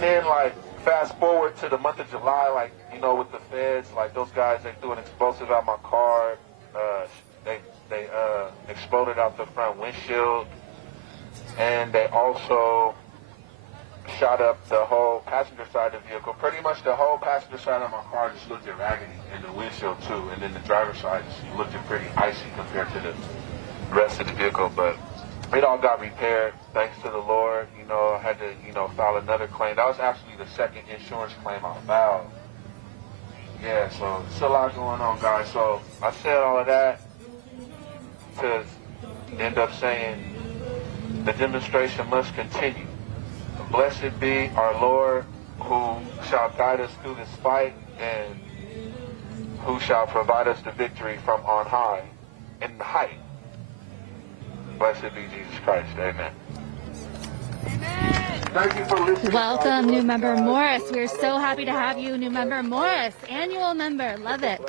then like fast forward to the month of July, like, you know, with the feds, like those guys, they threw an explosive out my car. They exploded out the front windshield, and they also shot up the whole passenger side of the vehicle. Pretty much the whole passenger side of my car just looked at raggedy, and the windshield too. And then the driver's side just looked at pretty icy compared to the rest of the vehicle. But it all got repaired, thanks to the Lord. You know, I had to, file another claim. That was actually the second insurance claim I filed. Yeah, so it's a lot going on, guys. So I said all of that to end up saying the demonstration must continue. Blessed be our Lord, who shall guide us through this fight and who shall provide us the victory from on high in the height. Blessed be Jesus Christ. Amen. Thank you for listening. Welcome, new member Morris. We're so happy to have you, new member Morris, annual member. Love it.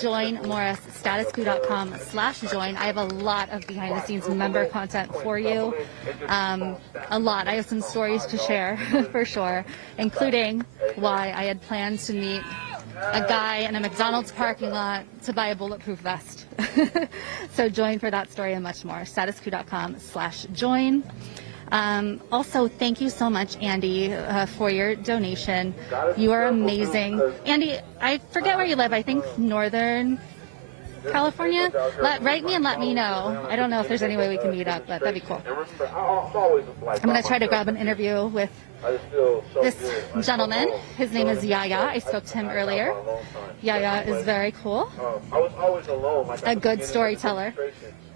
Join Morris, statusquo.com/join. I have a lot of behind the scenes member content for you. A lot. I have some stories to share for sure, including why I had planned to meet a guy in a McDonald's parking lot to buy a bulletproof vest. So join for that story and much more. statusquo.com/join. Also, thank you so much, Andy, for your donation. You are amazing. Andy, I forget where you live. I think Northern California. Write me and let me know. I don't know if there's any way we can meet up, but that'd be cool. I'm going to try to grab an interview with this gentleman. His name is Yaya. I spoke to him earlier. Yaya is very cool. A good storyteller.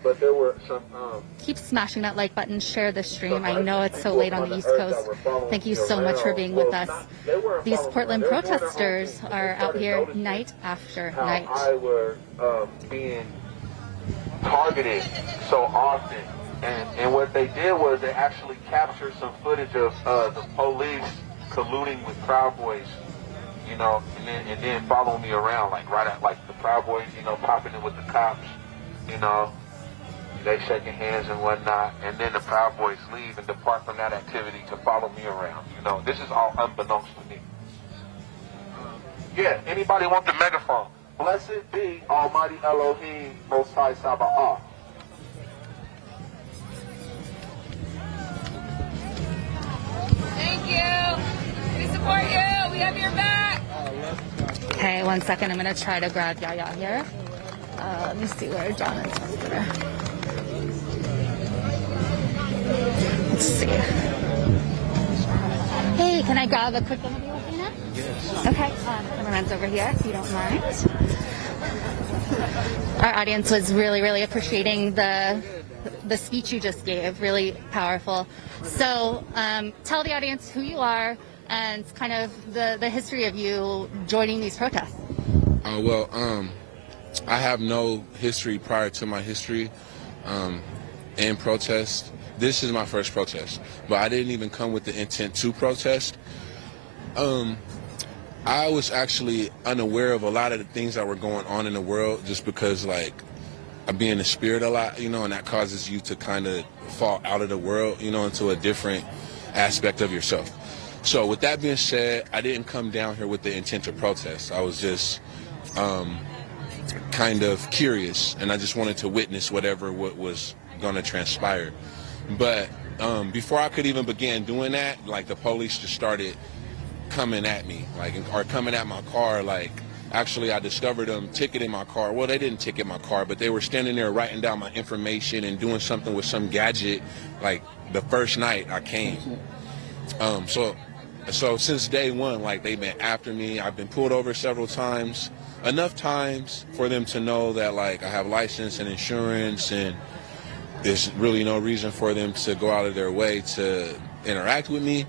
But there were some. Keep smashing that like button. Share the stream. I know it's so late on the East Coast. Thank you so much for being with us. These Portland protesters are out here night after night. I were being targeted so often, and what they did was they actually captured some footage of the police colluding with Proud Boys, you know, and then following me around like the Proud Boys, you know, popping in with the cops, you know. They shaking hands and whatnot, and then the Proud Boys leave and depart from that activity to follow me around. You know, this is all unbeknownst to me. Yeah, anybody want the megaphone? Blessed be Almighty Elohim, Most High Sabaoth. Thank you. We support you. We have your back. Okay, 1 second. I'm going to try to grab Yaya here. Let me see where John is. Let's see. Hey, can I grab a quick interview with you now? Yes. Okay. Cameraman's over here, if you don't mind. Our audience was really, really appreciating the speech you just gave. Really powerful. So, tell the audience who you are and kind of the history of you joining these protests. I have no history prior to my history in protest. This is my first protest, but I didn't even come with the intent to protest. I was actually unaware of a lot of the things that were going on in the world just because, like, I be in the spirit a lot, you know, and that causes you to kind of fall out of the world, you know, into a different aspect of yourself. So with that being said, I didn't come down here with the intent to protest. I was just kind of curious, and I just wanted to witness what was going to transpire. But before I could even begin doing that, like, the police just started coming at me, like, or coming at my car. Like, actually, I discovered them ticketing my car. Well, they didn't ticket my car, but they were standing there writing down my information and doing something with some gadget, like, the first night I came. So since day one, like, they've been after me. I've been pulled over several times, enough times for them to know that, like, I have license and insurance, and there's really no reason for them to go out of their way to interact with me.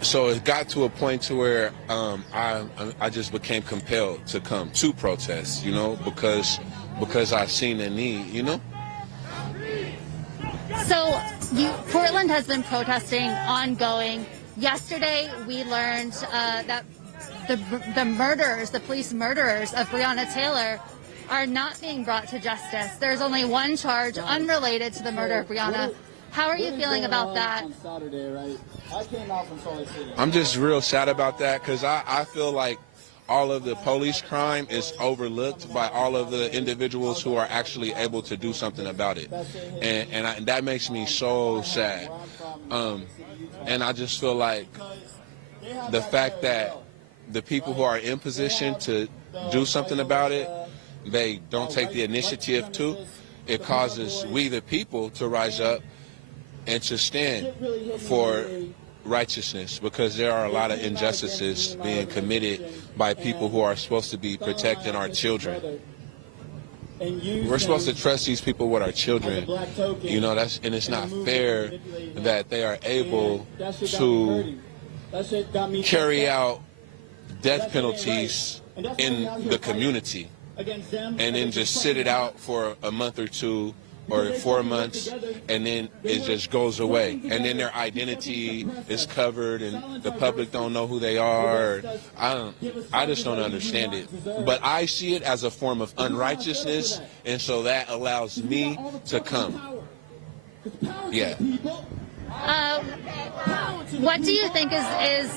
So it got to a point to where I just became compelled to come to protest, you know, because I've seen the need, you know. So Portland has been protesting ongoing. Yesterday, we learned that the murderers, the police murderers of Breonna Taylor, are not being brought to justice. There's only one charge unrelated to the murder of Breonna. How are you feeling about that? I'm just real sad about that because I feel like all of the police crime is overlooked by all of the individuals who are actually able to do something about it. And that makes me so sad. And I just feel like the fact that the people who are in position to do something about it, they don't take the initiative to, it causes we the people to rise up and to stand for righteousness, because there are a lot of injustices being committed by people who are supposed to be protecting our children. We're supposed to trust these people with our children, you know, and it's not fair that they are able to carry out death penalties in the community and then just sit it out for a month or two or 4 months, and then it just goes away, and then their identity is covered and the public don't know who they are. I just don't understand it, but I see it as a form of unrighteousness, and so that allows me to come. Yeah. What do you think is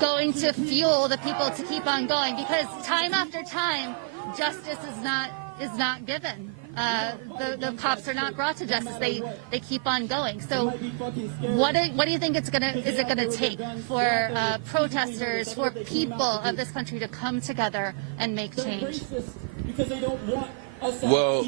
going to fuel the people to keep on going? Because time after time, justice is not given. The cops are not brought to justice. They keep on going. So, what do you think is it gonna take for protesters, for people of this country to come together and make change? Well,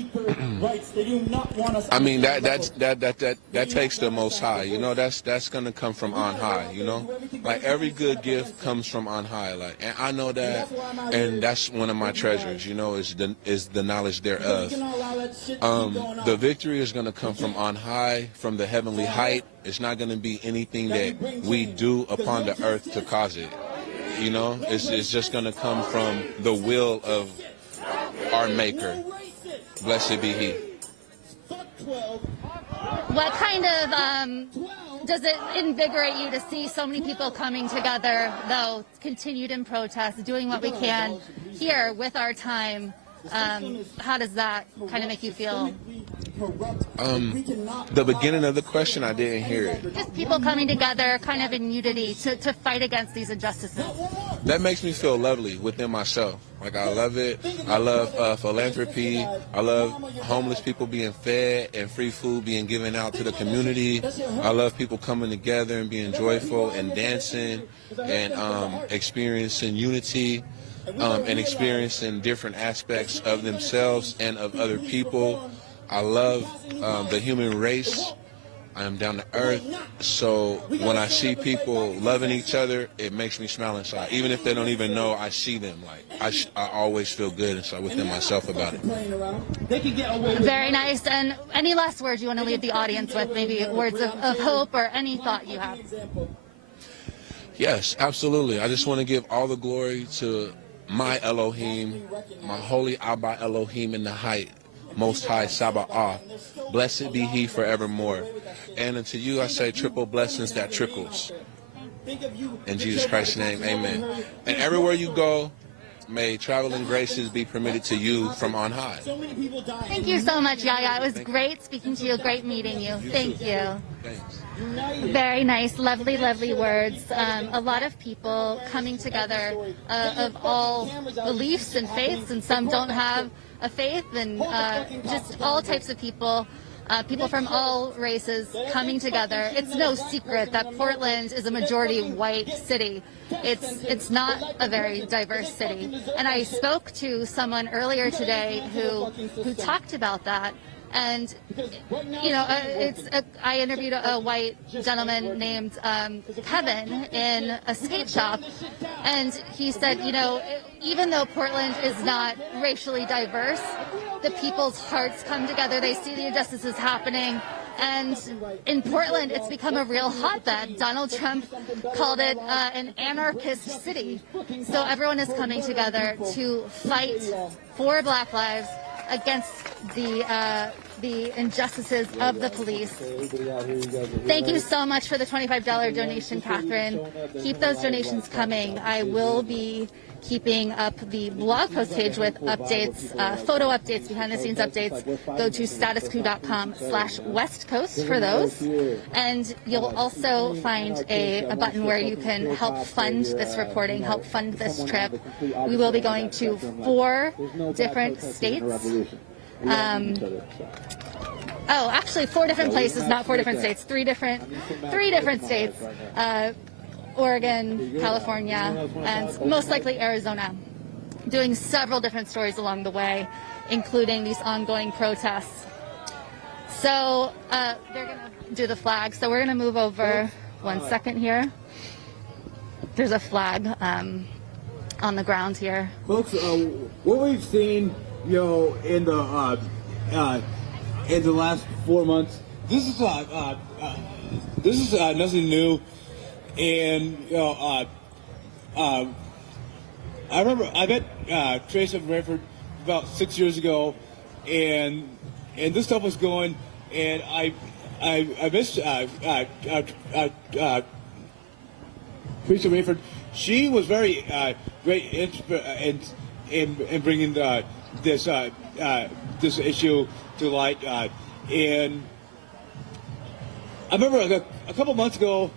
I mean that takes the Most High. You know, that's gonna come from on high. You know, like every good gift comes from on high. Like, and I know that, and that's one of my treasures. You know, is the knowledge thereof. The victory is gonna come from on high, from the heavenly height. It's not gonna be anything that we do upon the earth to cause it. You know, it's just gonna come from the will of our Maker. Blessed be He. What kind of does it invigorate you to see so many people coming together, though, continued in protest, doing what we can here with our time? How does that kind of make you feel? The beginning of the question, I didn't hear it. Just people coming together kind of in unity to fight against these injustices. That makes me feel lovely within myself. Like, I love it. I love philanthropy. I love homeless people being fed and free food being given out to the community. I love people coming together and being joyful and dancing and experiencing unity and experiencing different aspects of themselves and of other people. I love the human race. I am down to earth. So when I see people loving each other, it makes me smile inside. Even if they don't even know I see them, like I always feel good inside within myself about it. Very nice. And any last words you want to leave the audience with? Maybe words of hope or any thought you have? Yes, absolutely. I just want to give all the glory to my Elohim, my holy Abba Elohim in the height. Most High Sabaoth, blessed be He forevermore. And unto you I say triple blessings that trickles. In Jesus Christ's name, amen. And everywhere you go, may traveling graces be permitted to you from on high. Thank you so much, Yaya. It was great speaking to you, great meeting you. Thank you. Thanks. Very nice, lovely, lovely words. A lot of people coming together of all beliefs and faiths, and some don't have a faith, and just all types of people, people from all races coming together. It's no secret that Portland is a majority white city. It's not a very diverse city. And I spoke to someone earlier today who talked about that. And, you know, I interviewed a white gentleman named Kevin in a skate shop, and he said, you know, even though Portland is not racially diverse, the people's hearts come together. They see the injustices happening. And in Portland, it's become a real hotbed. Donald Trump called it an anarchist city. So everyone is coming together to fight for Black lives against the injustices of the police. Thank you so much for the $25 donation, Catherine. Keep those donations coming. I will be keeping up the blog post page with updates, photo updates, behind the scenes updates. Go to statusquo.com/West Coast for those. And you'll also find a button where you can help fund this reporting, help fund this trip. We will be going to 4 different states. Actually 4 different places, not 4 different states, 3 different states. Oregon, California, and most likely Arizona, doing several different stories along the way, including these ongoing protests. So they're going to do the flag. So we're going to move over 1 second here. There's a flag on the ground here. Folks, what we've seen, you know, in the last 4 months, this is nothing new. And you know, I remember I met Trace of Rayford about 6 years ago, and this stuff was going, and I missed Trace of Rayford. She was very great in bringing this issue to light, and I remember a couple months ago,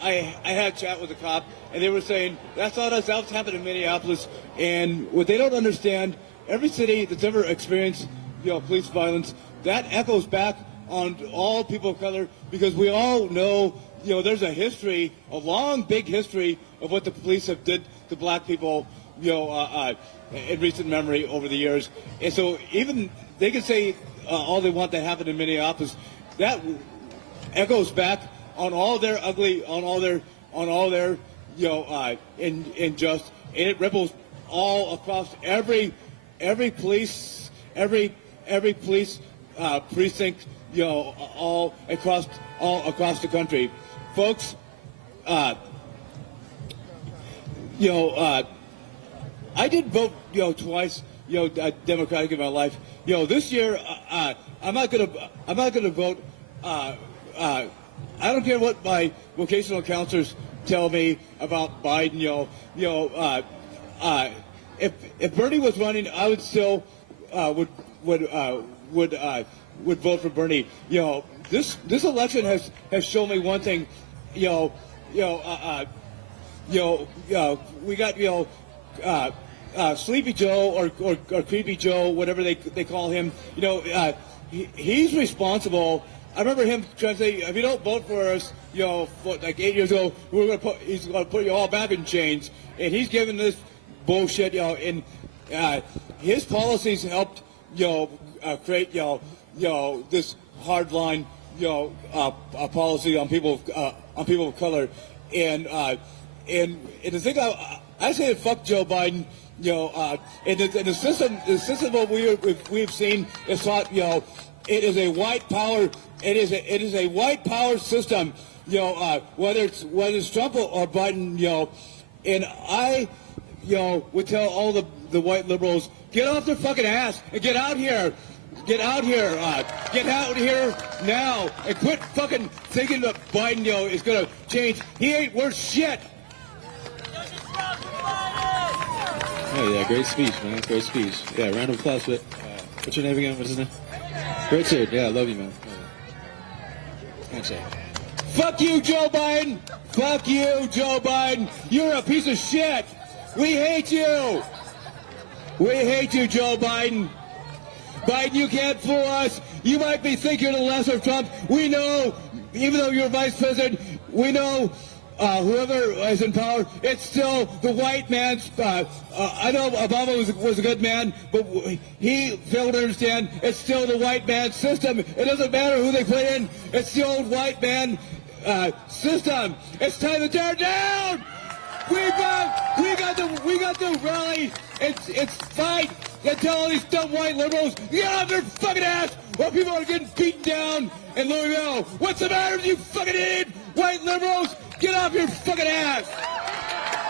I had a chat with a cop, and they were saying, that's not us, that's happened in Minneapolis. And what they don't understand, every city that's ever experienced, police violence, that echoes back on all people of color, because we all know, there's a history, a long, big history of what the police have did to black people, in recent memory over the years. And so even they can say all they want that happened in Minneapolis, that echoes back on all their ugly, on all their unjust, and it ripples all across every police, every police precinct, all across the country, folks. I did vote, twice, Democratic in my life. This year, I'm not gonna vote. I don't care what my vocational counselors tell me about Biden. If Bernie was running, I would still would vote for Bernie. This election has shown me one thing. We got Sleepy Joe or Creepy Joe, whatever they call him. He's responsible. I remember him trying to say, if you don't vote for us, like 8 years ago, he's going to put you all back in chains. And he's giving this bullshit, and his policies helped, create, this hardline, policy on people of color. And the thing I say, fuck Joe Biden. And the system what we've seen is taught. It is a white power. It is a white power system. Whether it's Trump or Biden. And I, would tell all the white liberals, get off their fucking ass and get out here. Get out here. Get out here now and quit fucking thinking that Biden, is gonna change. He ain't worth shit. Oh yeah, great speech, man. Great speech. Yeah, round of applause. But what's your name again? What's his name? Richard. Yeah, I love you, man. Handshake. Fuck you, Joe Biden. Fuck you, Joe Biden. You're a piece of shit. We hate you. We hate you, Joe Biden. Biden, you can't fool us. You might be thinking you're the lesser Trump. We know, even though you're vice president, we know whoever is in power, it's still the white man's. I know Obama was a good man, but he failed to understand it's still the white man's system. It doesn't matter who they put in. It's the old white man system. It's time to tear it down. We got to rally. It's fight. And tell all these dumb white liberals, get off their fucking ass while people are getting beaten down in Louisville. What's the matter with you fucking idiot white liberals? Get off your fucking ass.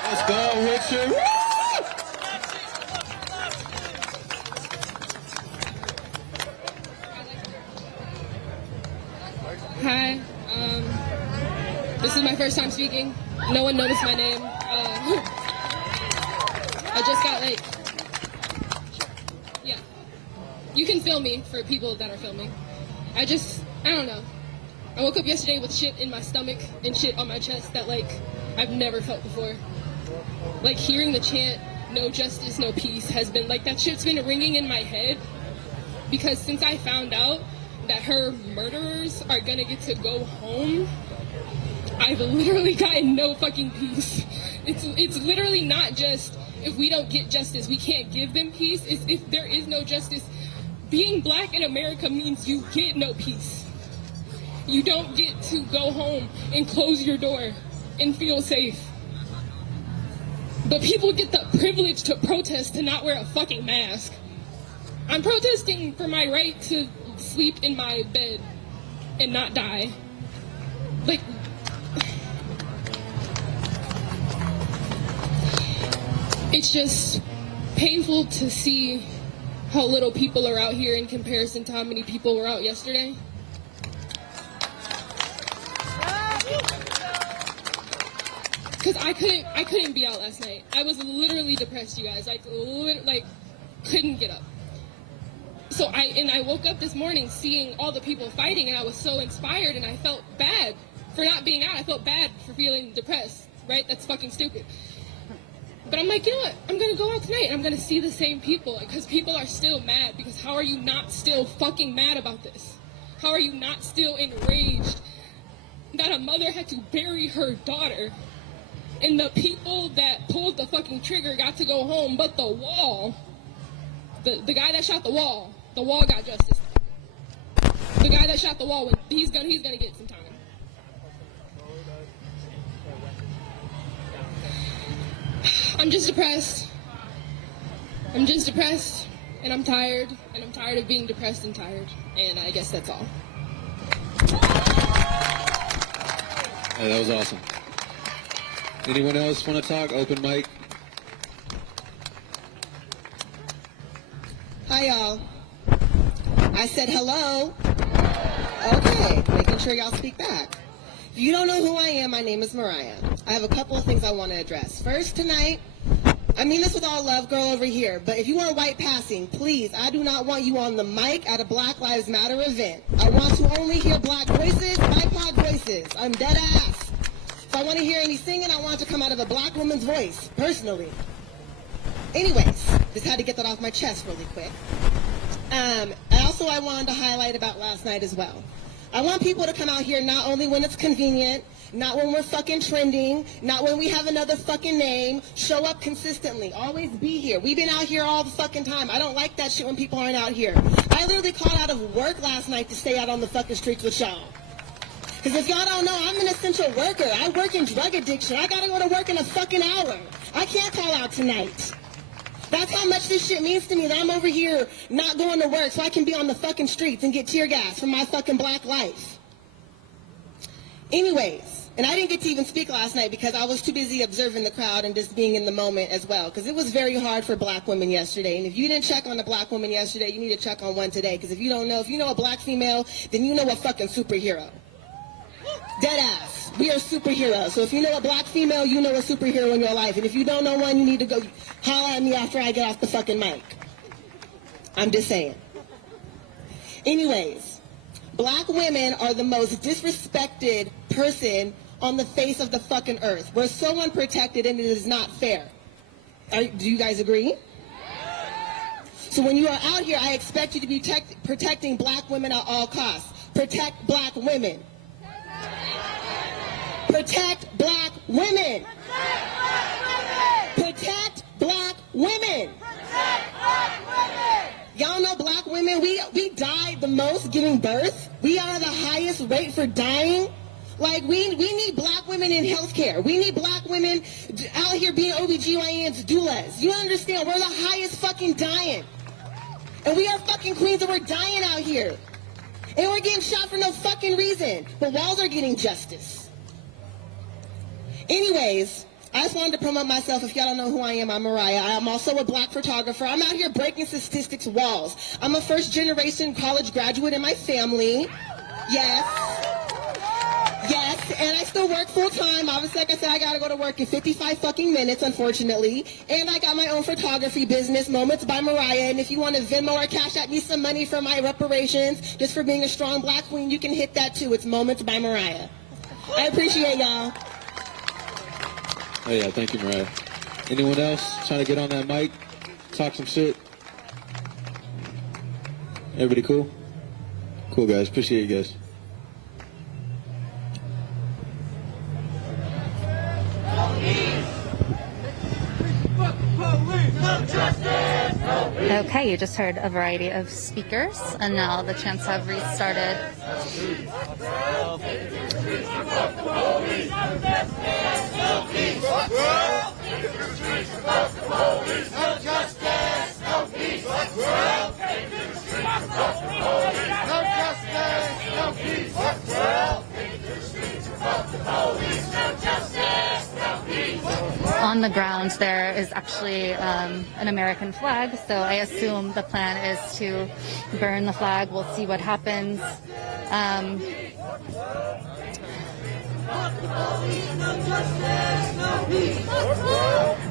Let's go, Richard. Woo! Hi. This is my first time speaking. No one noticed my name. I just got yeah. You can film me for people that are filming. I don't know. I woke up yesterday with shit in my stomach and shit on my chest that I've never felt before. Hearing the chant, no justice, no peace, has been that shit's been ringing in my head, because since I found out that her murderers are gonna get to go home, I've literally gotten no fucking peace. It's literally not just if we don't get justice, we can't give them peace. It's if there is no justice, being black in America means you get no peace. You don't get to go home and close your door and feel safe. But people get the privilege to protest to not wear a fucking mask. I'm protesting for my right to sleep in my bed and not die. It's just painful to see how little people are out here in comparison to how many people were out yesterday. Because I couldn't be out last night. I was literally depressed, you guys. Couldn't get up. I woke up this morning seeing all the people fighting, and I was so inspired, and I felt bad for not being out. I felt bad for feeling depressed, right? That's fucking stupid. But I'm like, you know what? I'm going to go out tonight, and I'm going to see the same people, because people are still mad, because how are you not still fucking mad about this? How are you not still enraged that a mother had to bury her daughter, and the people that pulled the fucking trigger got to go home, but the wall, the guy that shot the wall got justice. The guy that shot the wall, he's gonna get some time. I'm just depressed, and I'm tired of being depressed and tired, and I guess that's all. Hey, that was awesome. Anyone else want to talk? Open mic. Hi, y'all. I said hello. Okay, making sure y'all speak back. If you don't know who I am, my name is Mariah. I have a couple of things I want to address. First, tonight, I mean this with all love, girl over here, but if you are white passing, please, I do not want you on the mic at a Black Lives Matter event. I want to only hear black voices, BIPOC voices. I'm dead ass. If I want to hear any singing, I want it to come out of a black woman's voice, personally. Anyways, just had to get that off my chest really quick. I wanted to highlight about last night as well. I want people to come out here not only when it's convenient, not when we're fucking trending, not when we have another fucking name. Show up consistently. Always be here. We've been out here all the fucking time. I don't like that shit when people aren't out here. I literally called out of work last night to stay out on the fucking streets with y'all. Because if y'all don't know, I'm an essential worker. I work in drug addiction. I gotta go to work in a fucking hour. I can't call out tonight. That's how much this shit means to me, that I'm over here not going to work so I can be on the fucking streets and get tear gas for my fucking black life. Anyways, and I didn't get to even speak last night because I was too busy observing the crowd and just being in the moment as well, because it was very hard for black women yesterday. And if you didn't check on a black woman yesterday, you need to check on one today, because if you know a black female, then you know a fucking superhero. Dead ass. We are superheroes. So if you know a black female, you know a superhero in your life. And if you don't know one, you need to go holler at me after I get off the fucking mic. I'm just saying. Anyways, black women are the most disrespected person on the face of the fucking earth. We're so unprotected, and it is not fair. Do you guys agree? So when you are out here, I expect you to be protecting black women at all costs. Protect black women. Protect black women. Protect black women. Y'all know black women, we die the most giving birth. We are the highest rate for dying. Like, we need black women in healthcare. We need black women out here being OBGYNs, doulas. You understand? We're the highest fucking dying. And we are fucking queens, and we're dying out here. And we're getting shot for no fucking reason. But walls are getting justice. Anyways, I just wanted to promote myself. If y'all don't know who I am, I'm Mariah. I'm also a black photographer. I'm out here breaking statistics walls. I'm a first-generation college graduate in my family. Yes, and I still work full-time. Obviously, like I said, I gotta go to work in 55 fucking minutes, unfortunately. And I got my own photography business, Moments by Mariah. And if you want to Venmo or Cash App me some money for my reparations, just for being a strong black queen, you can hit that too. It's Moments by Mariah. I appreciate y'all. Oh yeah, thank you, Mariah. Anyone else trying to get on that mic, talk some shit? Everybody cool? Cool, guys. Appreciate you guys. Okay, you just heard a variety of speakers, and now the chants have restarted. On the ground there is actually an American flag, so I assume the plan is to burn the flag. We'll see what happens.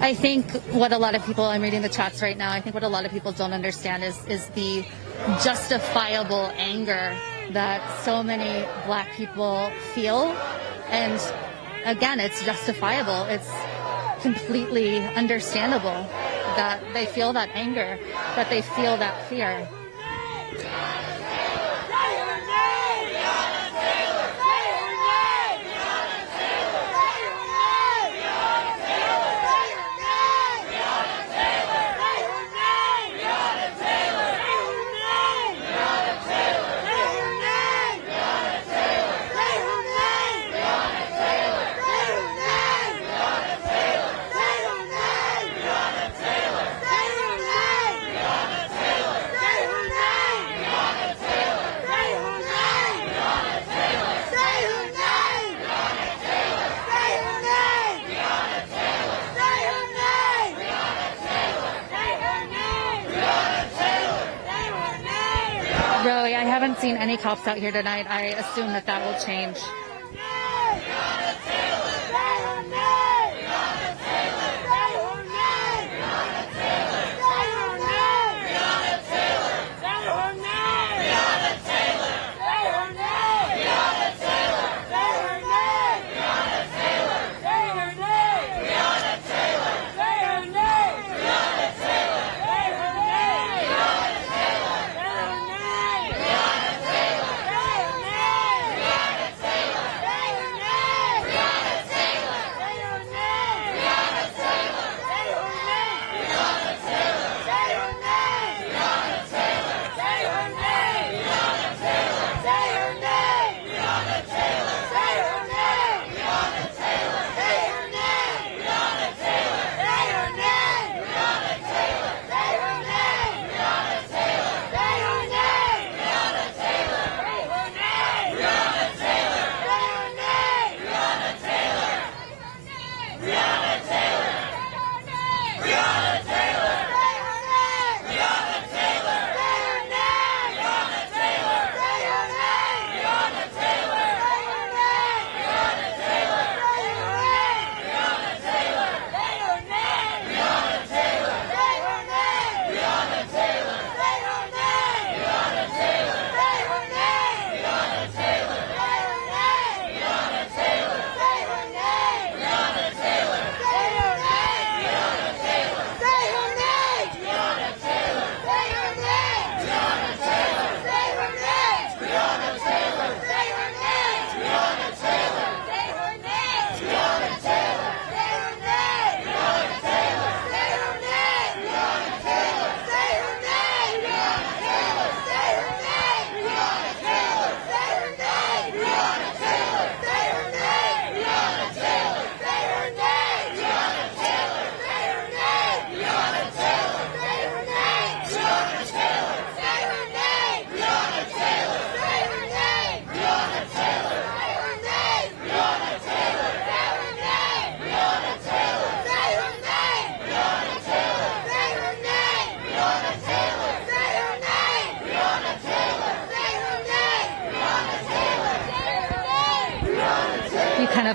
I think what a lot of people, I'm reading the chats right now, I think what a lot of people don't understand is the justifiable anger that so many black people feel. And again, it's justifiable. It's completely understandable that they feel that anger, that they feel that fear. Rowie, I haven't seen any cops out here tonight. I assume that will change.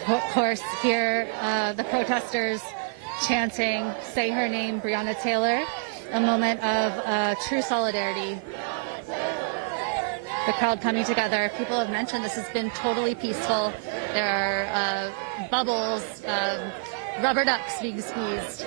Of course, hear the protesters chanting, "Say her name, Breonna Taylor," a moment of true solidarity. The crowd coming together. People have mentioned this has been totally peaceful. There are bubbles, rubber ducks being squeezed.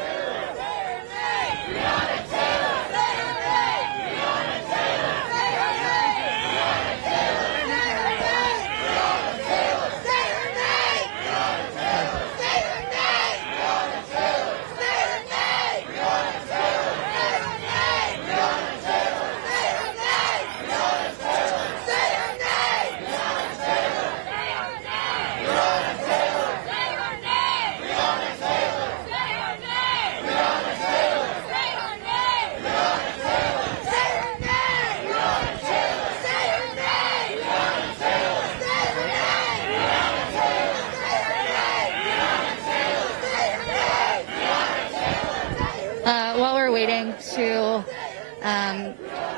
While we're waiting to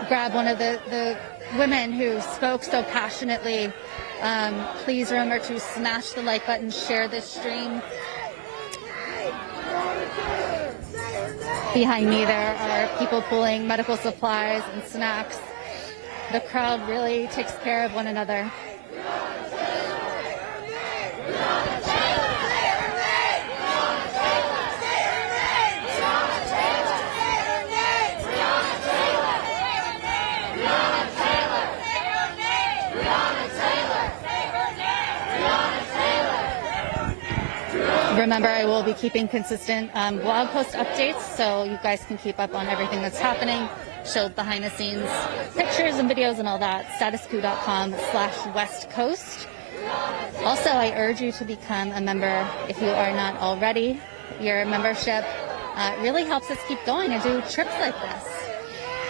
grab one of the women who spoke so passionately. Please remember to smash the like button, share this stream. Behind me there are people pulling medical supplies and snacks. The crowd really takes care of one another. Remember, I will be keeping consistent blog post updates so you guys can keep up on everything that's happening, show behind the scenes pictures and videos and all that, statusquo.com/West Coast. Also, I urge you to become a member if you are not already. Your membership really helps us keep going and do trips like this.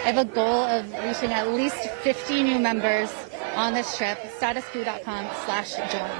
I have a goal of reaching at least 50 new members on this trip, statusquo.com/join.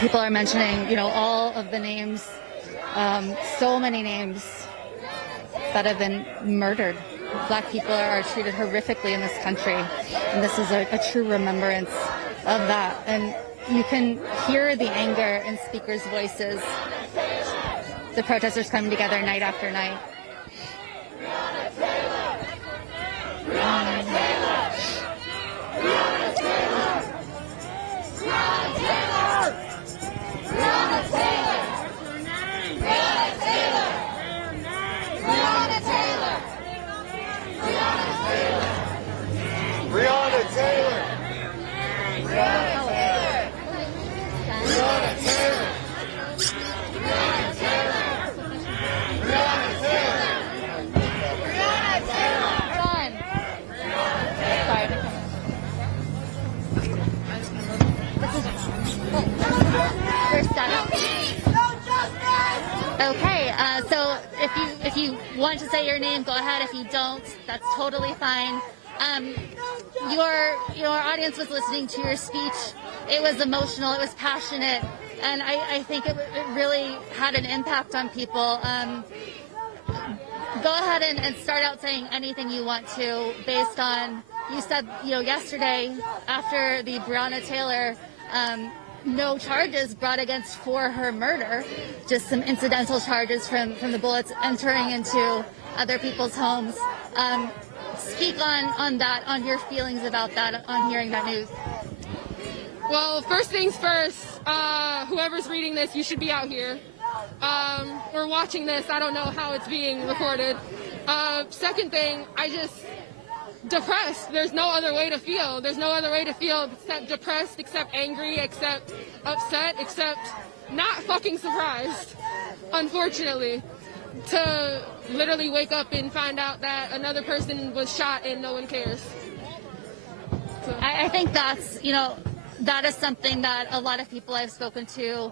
People are mentioning, all of the names, so many names that have been murdered. Black people are treated horrifically in this country, and this is a true remembrance of that. And you can hear the anger in speakers' voices. The protesters coming together night after night. Okay, so if you want to say your name, go ahead. If you don't, that's totally fine. Your audience was listening to your speech. It was emotional. It was passionate, and I think it really had an impact on people. Go ahead and start out saying anything you want to, based on, you said yesterday after the Breonna Taylor. No charges brought against for her murder, just some incidental charges from the bullets entering into other people's homes. Speak on that, on your feelings about that, on hearing that news. Well, first things first, whoever's reading this, you should be out here. We're watching this. I don't know how it's being recorded. Second thing, depressed. There's no other way to feel. There's no other way to feel except depressed, except angry, except upset, except not fucking surprised, unfortunately. To literally wake up and find out that another person was shot and no one cares. So. I think that's, that is something that a lot of people I've spoken to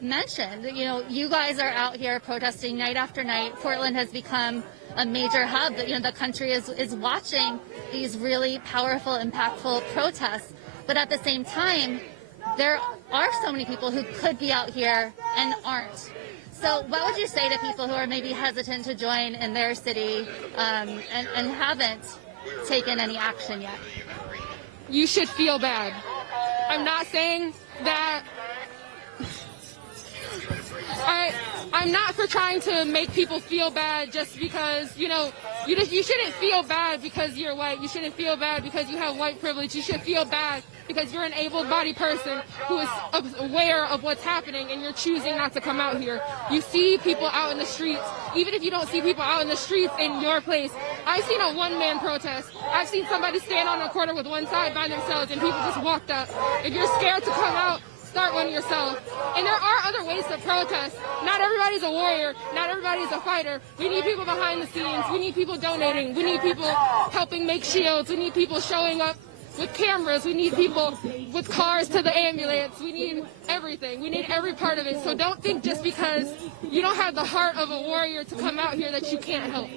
mentioned. You guys are out here protesting night after night. Portland has become a major hub that the country is watching these really powerful, impactful protests. But at the same time, there are so many people who could be out here and aren't. So what would you say to people who are maybe hesitant to join in their city and haven't taken any action yet? You should feel bad. I'm not saying that I'm not for trying to make people feel bad just because, you shouldn't feel bad because you're white. You shouldn't feel bad because you have white privilege. You should feel bad because you're an able-bodied person who is aware of what's happening and you're choosing not to come out here. You see people out in the streets. Even if you don't see people out in the streets in your place, I've seen a one-man protest. I've seen somebody stand on a corner with one side by themselves and people just walked up. If you're scared to come out, start one yourself. And there are other ways to protest. Not everybody's a warrior. Not everybody's a fighter. We need people behind the scenes. We need people donating. We need people helping make shields. We need people showing up with cameras. We need people with cars to the ambulance. We need everything. We need every part of it. So don't think just because you don't have the heart of a warrior to come out here that you can't help.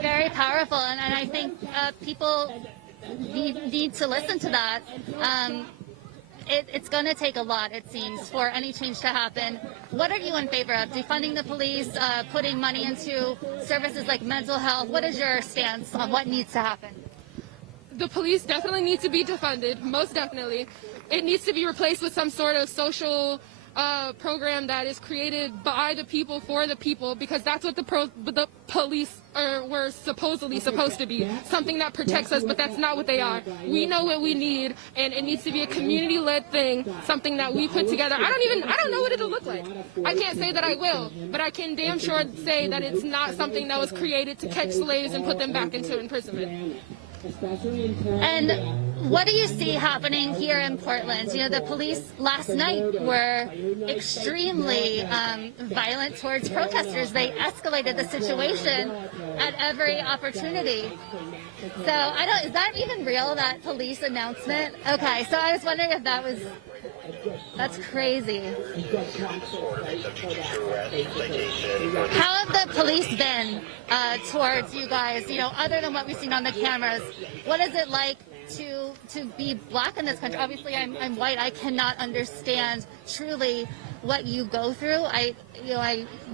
Very powerful, and I think people need to listen to that. It's going to take a lot, it seems, for any change to happen. What are you in favor of? Defunding the police, putting money into services like mental health? What is your stance on what needs to happen? The police definitely need to be defunded, most definitely. It needs to be replaced with some sort of social program that is created by the people for the people, because that's what the police were supposedly supposed to be, something that protects us, but that's not what they are. We know what we need, and it needs to be a community-led thing, something that we put together. I don't know what it'll look like. I can't say that I will, but I can damn sure say that it's not something that was created to catch slaves and put them back into imprisonment. And what do you see happening here in Portland? You know, the police last night were extremely violent towards protesters. They escalated the situation at every opportunity. So is that even real, that police announcement? Okay, so I was wondering if that's crazy. How have the police been towards you guys, you know, other than what we've seen on the cameras? What is it like to be black in this country? Obviously, I'm white. I cannot understand truly what you go through. I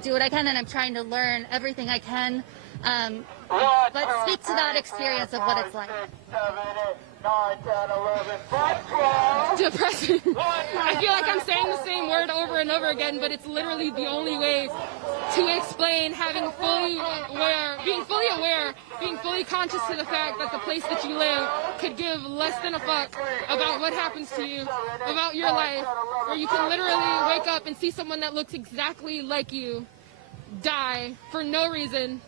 do what I can, and I'm trying to learn everything I can. But speak to that experience of what it's like. 9, 10, 11, Depressing. I feel like I'm saying the same word over and over again, but it's literally the only way to explain being fully aware, being fully conscious to the fact that the place that you live could give less than a fuck about what happens to you, about your life, where you can literally wake up and see someone that looks exactly like you die for no reason,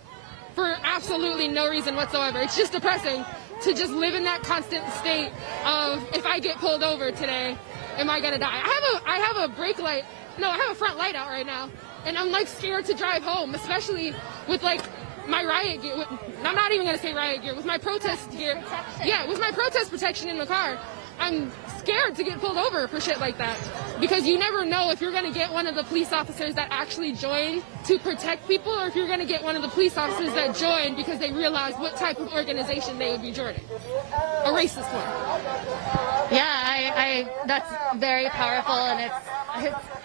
for absolutely no reason whatsoever. It's just depressing to just live in that constant state of, if I get pulled over today, am I gonna die? I have a brake light. No, I have a front light out right now, and I'm like scared to drive home, especially with like my riot gear. I'm not even gonna say riot gear. With my protest gear, yeah, with my protest protection in the car, I'm scared to get pulled over for shit like that, because you never know if you're gonna get one of the police officers that actually join to protect people, or if you're gonna get one of the police officers that join because they realize what type of organization they would be joining. A racist one. Yeah, I that's very powerful, and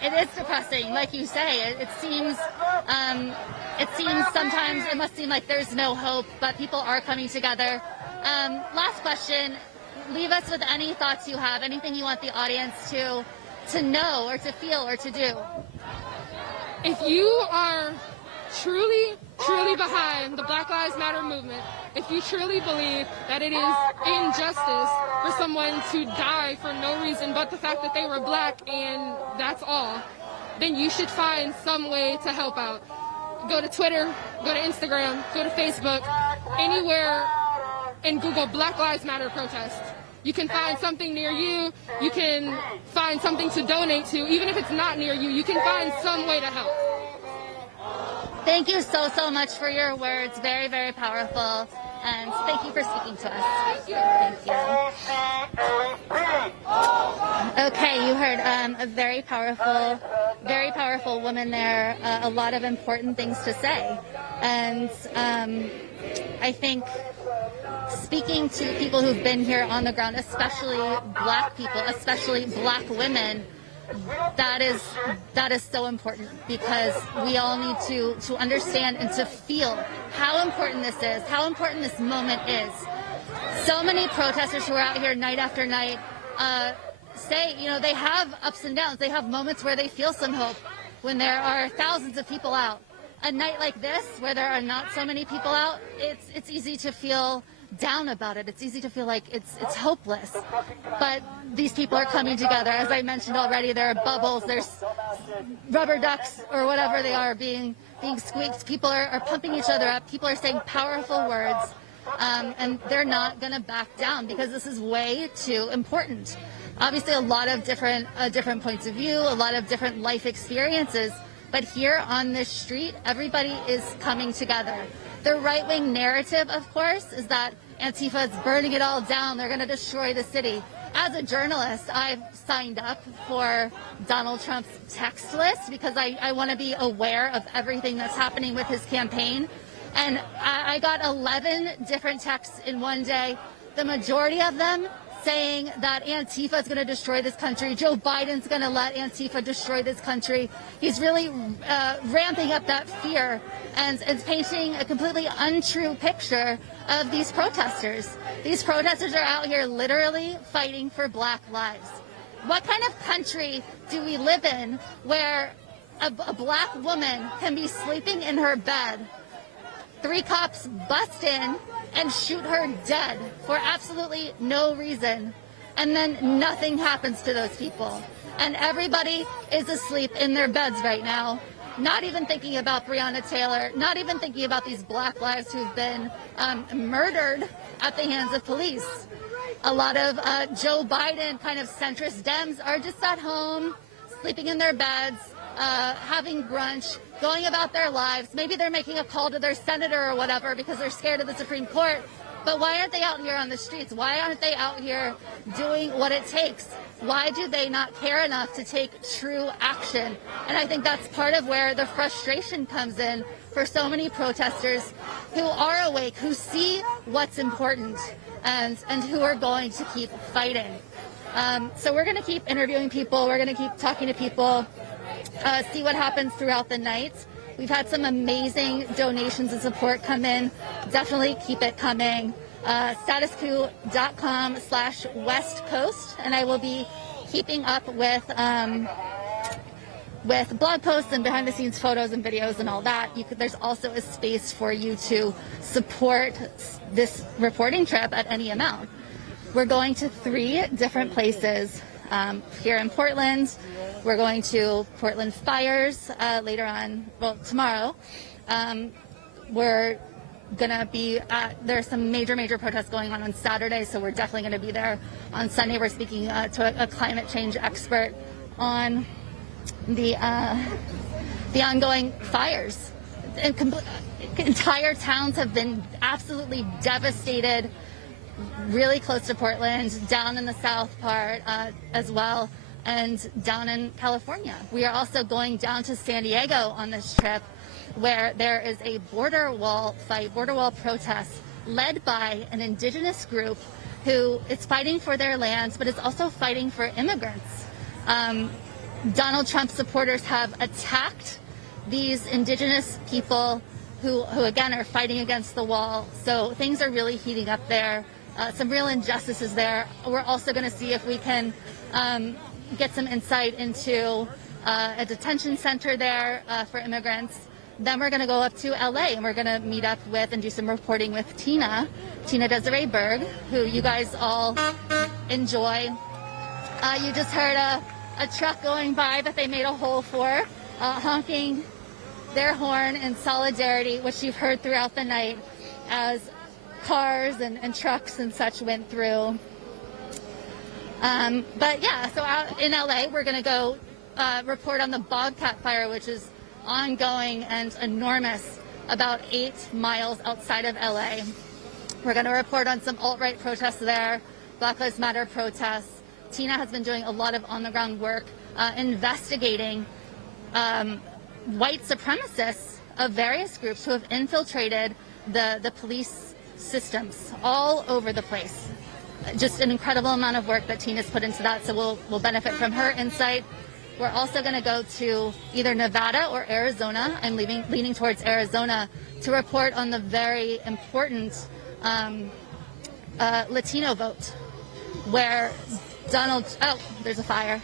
it is depressing, like you say. It seems sometimes it must seem like there's no hope, but people are coming together. Last question. Leave us with any thoughts you have, anything you want the audience to know or to feel or to do. If you are truly behind the Black Lives Matter movement, if you truly believe that it is injustice for someone to die for no reason but the fact that they were black and that's all, then you should find some way to help out. Go to Twitter, go to Instagram, go to Facebook, anywhere, and Google Black Lives Matter protest. You can find something near you. You can find something to donate to. Even if it's not near you, you can find some way to help. Thank you so much for your words. Very, very powerful. And thank you for speaking to us. Thank you. Okay, you heard a very powerful woman there. A lot of important things to say. And I think speaking to people who've been here on the ground, especially black people, especially black women, that is so important, because we all need to understand and to feel how important this is, how important this moment is. So many protesters who are out here night after night say, you know, they have ups and downs. They have moments where they feel some hope when there are thousands of people out. A night like this, where there are not so many people out, it's easy to feel down about it. It's easy to feel like it's hopeless. But these people are coming together. As I mentioned already, there are bubbles, there's rubber ducks or whatever they are being squeaked. People are pumping each other up. People are saying powerful words. And they're not going to back down, because this is way too important. Obviously, a lot of different points of view, a lot of different life experiences. But here on this street, everybody is coming together. The right-wing narrative, of course, is that Antifa is burning it all down. They're going to destroy the city. As a journalist, I've signed up for Donald Trump's text list because I want to be aware of everything that's happening with his campaign. And I got 11 different texts in one day, the majority of them saying that Antifa is going to destroy this country. Joe Biden's going to let Antifa destroy this country. He's really ramping up that fear and painting a completely untrue picture of these protesters. These protesters are out here literally fighting for black lives. What kind of country do we live in where a black woman can be sleeping in her bed, 3 cops bust in and shoot her dead for absolutely no reason, and then nothing happens to those people, and everybody is asleep in their beds right now, not even thinking about Breonna Taylor, not even thinking about these black lives who've been murdered at the hands of police. A lot of Joe Biden kind of centrist Dems are just at home, sleeping in their beds, having brunch, going about their lives. Maybe they're making a call to their senator or whatever because they're scared of the Supreme Court. But why aren't they out here on the streets? Why aren't they out here doing what it takes? Why do they not care enough to take true action? And I think that's part of where the frustration comes in for so many protesters who are awake, who see what's important, and who are going to keep fighting. So we're going to keep interviewing people. We're going to keep talking to people, see what happens throughout the night. We've had some amazing donations and support come in. Definitely keep it coming. Statusquo.com/West Coast, and I will be keeping up with blog posts and behind-the-scenes photos and videos and all that. There's also a space for you to support this reporting trip at any amount. We're going to 3 different places here in Portland. We're going to Portland Fires later on, well, tomorrow. We're going to be there's some major protests going on Saturday, so we're definitely going to be there. On Sunday, we're speaking to a climate change expert on the ongoing fires. Entire towns have been absolutely devastated, really close to Portland, down in the south part as well, and down in California. We are also going down to San Diego on this trip, where there is a border wall fight, border wall protest led by an indigenous group who is fighting for their lands, but is also fighting for immigrants. Donald Trump supporters have attacked these indigenous people who again are fighting against the wall. So things are really heating up there. Some real injustices there. We're also going to see if we can get some insight into a detention center there for immigrants. Then we're going to go up to LA and we're going to meet up with and do some reporting with Tina Desiree Berg, who you guys all enjoy. You just heard a truck going by that they made a hole for, honking their horn in solidarity, which you've heard throughout the night as cars and trucks and such went through. But yeah, so out in LA, we're going to go report on the Bobcat fire, which is ongoing and enormous, about 8 miles outside of LA. We're going to report on some alt-right protests there, Black Lives Matter protests. Tina has been doing a lot of on-the-ground work investigating white supremacists of various groups who have infiltrated the police systems all over the place. Just an incredible amount of work that Tina's put into that, so we'll benefit from her insight. We're also going to go to either Nevada or Arizona. I'm leaning towards Arizona to report on the very important Latino vote, where oh, there's a fire.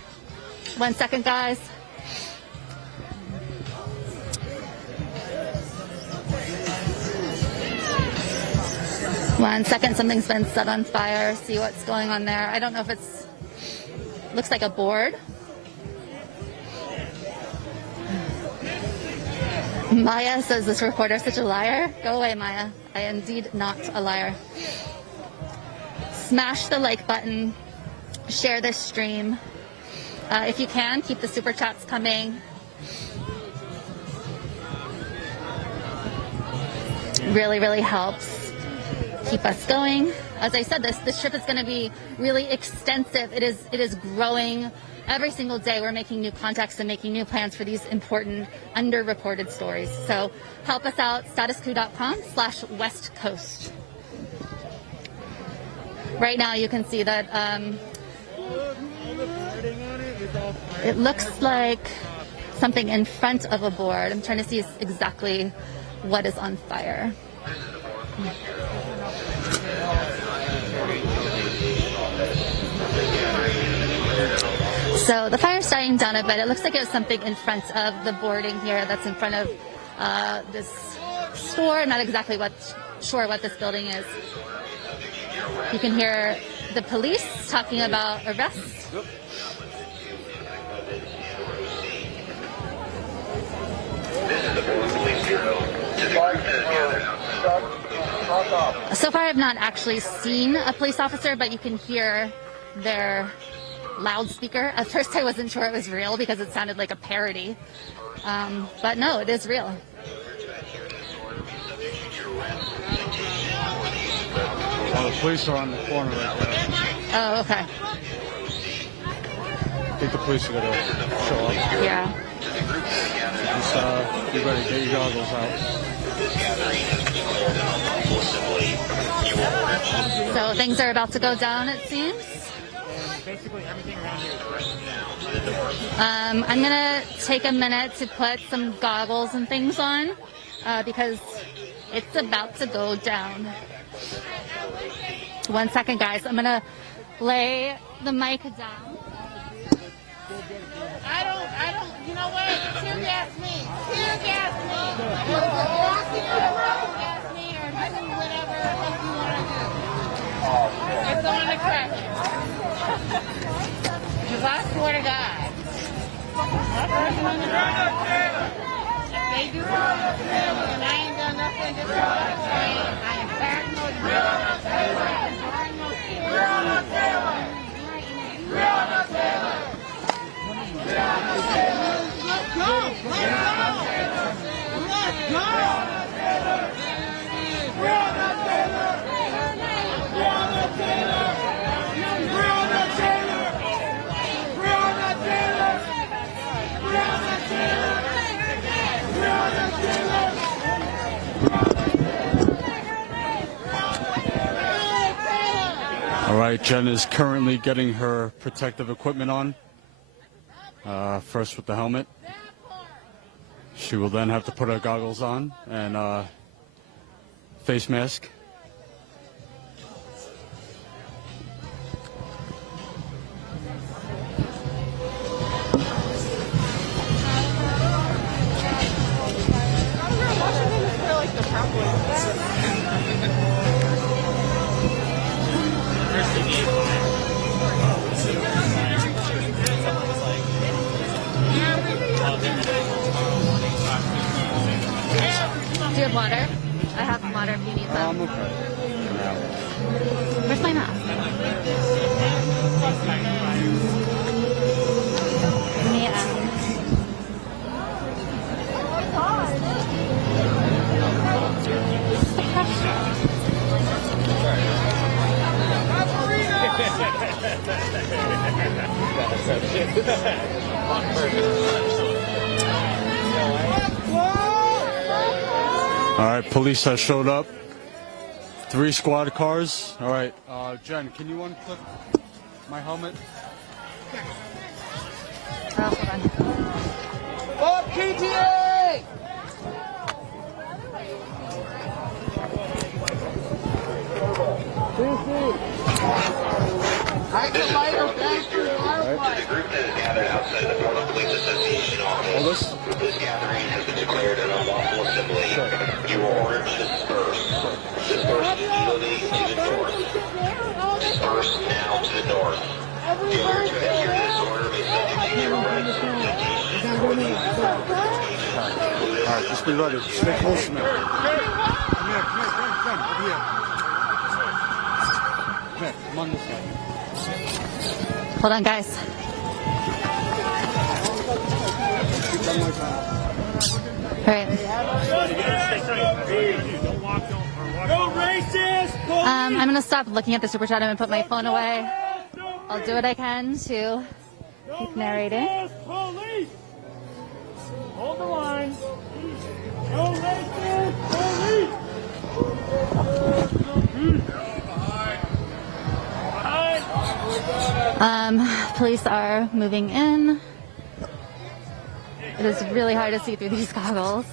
1 second, guys. One second, something's been set on fire. See what's going on there. I don't know if looks like a board. Maya says, this reporter is such a liar. Go away, Maya. I am indeed not a liar. Smash the like button. Share this stream. If you can, keep the super chats coming. really, really helps keep us going. As I said, this trip is going to be really extensive. It is growing every single day. We're making new contacts and making new plans for these important underreported stories. So help us out, statuscoup.com/West Coast. Right now you can see that it looks like something in front of a board. I'm trying to see exactly what is on fire. So the fire's dying down a bit. It looks like it was something in front of the boarding here that's in front of this store. I'm not exactly sure what this building is. You can hear the police talking about arrests. So far, I've not actually seen a police officer, but you can hear their loudspeaker. At first, I wasn't sure it was real because it sounded like a parody. But no, it is real. Well, the police are on the corner right there. Oh, okay. I think the police are going to show up. Yeah. Just, you better get your goggles out. So things are about to go down, it seems. Basically everything around here is I'm going to take a minute to put some goggles and things on because it's about to go down. 1 second, guys. I'm going to lay the mic down. You know what? Tear gas me. Tear gas me. Gas me or do whatever you want to do. It's on the crack. Because I swear to God, that person on the ground, if they do something to me and I ain't done nothing, just what I'm saying, I am paranoid. Breonna Taylor. Breonna Taylor. Breonna Taylor. Breonna Taylor. Let's go! Let's go! Let's go! Breonna Taylor! Breonna Taylor! Breonna Taylor! Breonna Taylor! Breonna Taylor! Breonna Taylor! All right, Jen is currently getting her protective equipment on. First with the helmet. She will then have to put her goggles on and face mask. Do you have water? I have water if you need some. Okay. Where's my mask? Let me, All right, police have showed up. 3 squad cars. All right, Jen, can you unclip my helmet? hold on. Fuck PTA! This is the Florida Police Bureau. To the group that is gathered outside the Florida Police Association office, this gathering has been declared an unlawful assembly. You are ordered to disperse. Disperse immediately to the north. Disperse now to the north. Failure to adhere to this order may subject you to arrest, detention, or the All right, just be ready. Stay close to me. Come here, Jen, over here. Come here, come on this side. Hold on, guys. All right. No racist! I'm going to stop looking at the super chat and put my phone away. I'll do what I can to keep narrating. Police! Hold the line. No racist! Police! Police are moving in. It is really hard to see through these goggles.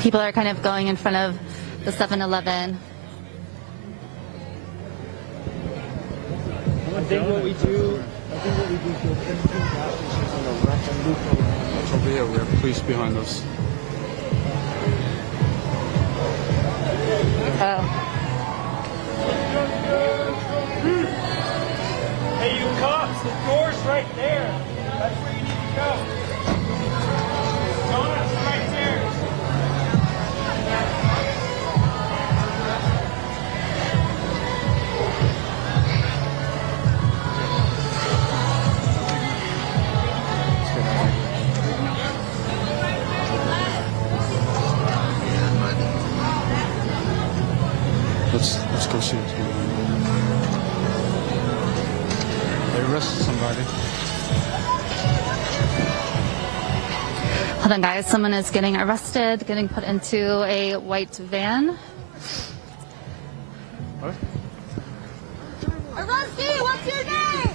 People are kind of going in front of the 7-Eleven. I think what we do Over here, we have police behind us. Oh. Hey, you cops, the door's right there. That's where you need to go. Donuts right there. Let's go see what's going on. They arrested somebody. Hold on, guys. Someone is getting arrested, getting put into a white van. What? Arrestee, what's your name?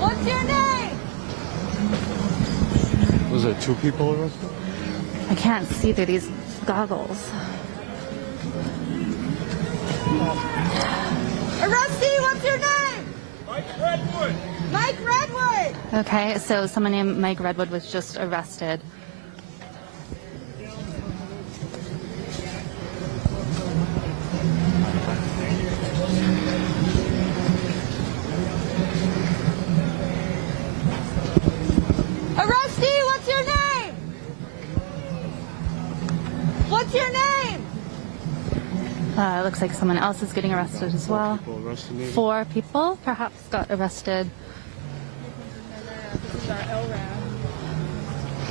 What's your name? Was there 2 people arrested? I can't see through these goggles. Arrestee, what's your name? Mike Redwood. Mike Redwood. Okay, so someone named Mike Redwood was just arrested. Arrestee, what's your name? What's your name? It looks like someone else is getting arrested as well. 4 people perhaps got arrested.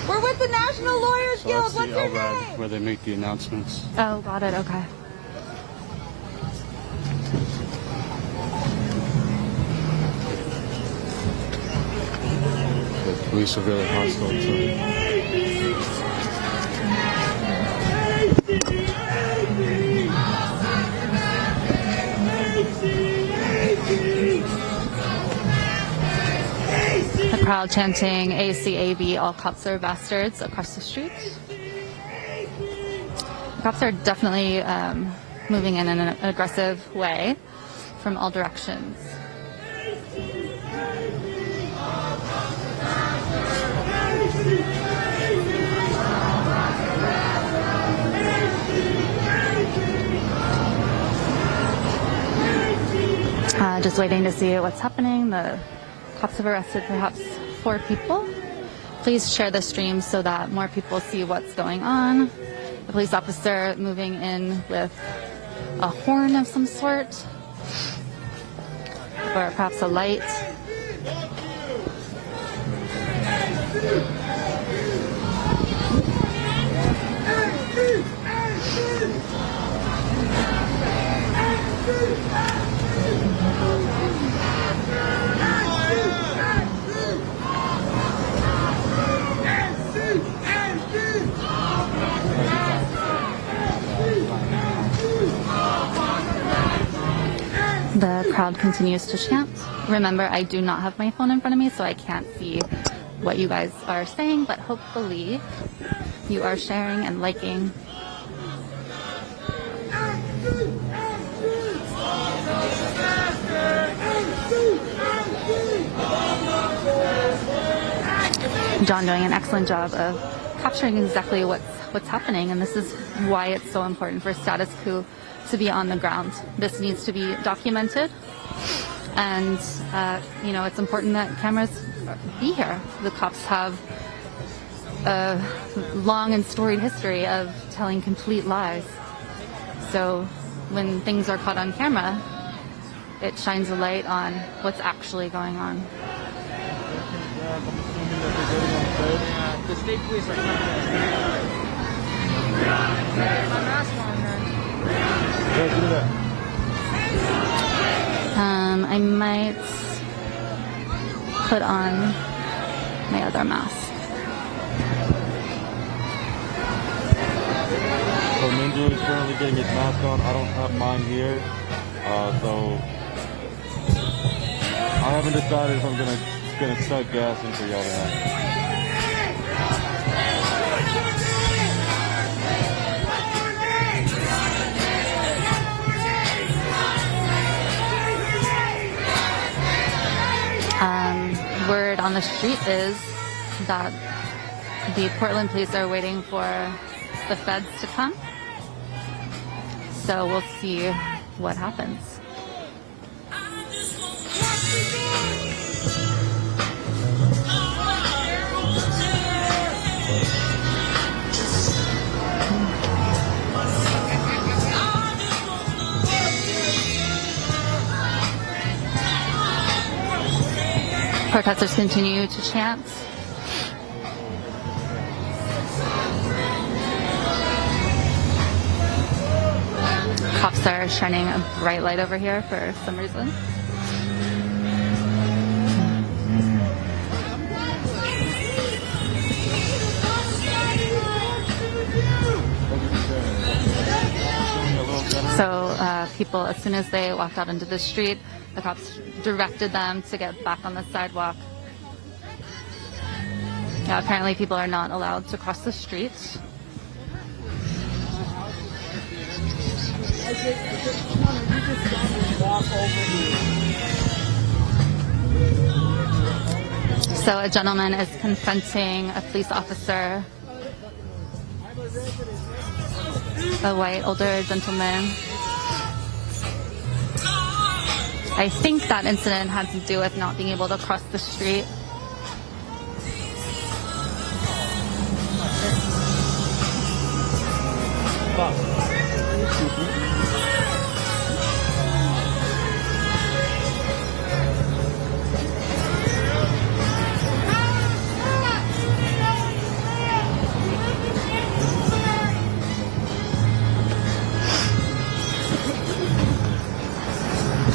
We're with the National Lawyers So Guild. that's What's the your LRAD name? where they make the announcements. Oh, got it. Okay. The police are really hostile too. The crowd chanting ACAB, all cops are bastards, across the street. The cops are definitely moving in an aggressive way from all directions. Just waiting to see what's happening. The cops have arrested perhaps 4 people. Please share the stream so that more people see what's going on. The police officer moving in with a horn of some sort, or perhaps a light. The crowd continues to chant. Remember, I do not have my phone in front of me, so I can't see what you guys are saying, but hopefully you are sharing and liking. John doing an excellent job of capturing exactly what's happening, and this is why it's so important for Status Quo to be on the ground. This needs to be documented, and it's important that cameras be here. The cops have a long and storied history of telling complete lies. So when things are caught on camera, it shines a light on what's actually going on. I'm assuming that they're getting on the bed. The state police are coming in. My mask on, man. Yeah, do that. I might put on my other mask. So Minju is currently getting his mask on. I don't have mine here. So I haven't decided if I'm gonna suck gas in for y'all tonight. Word on the street is that the Portland police are waiting for the feds to come. So we'll see what happens. Protesters continue to chant. Cops are shining a bright light over here for some reason. So people, as soon as they walked out into the street, the cops directed them to get back on the sidewalk. Yeah, apparently people are not allowed to cross the street. So a gentleman is confronting a police officer, a white older gentleman. I think that incident had to do with not being able to cross the street.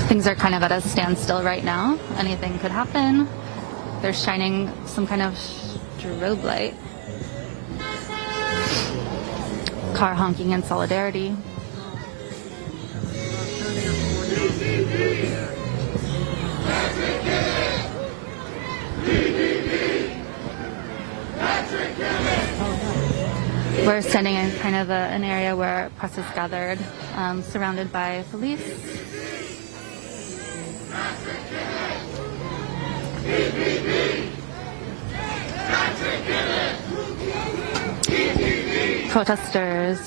Things are kind of at a standstill right now. Anything could happen. They're shining some kind of strobe light. Car honking in solidarity. We're standing in kind of an area where press is gathered, surrounded by police. Protesters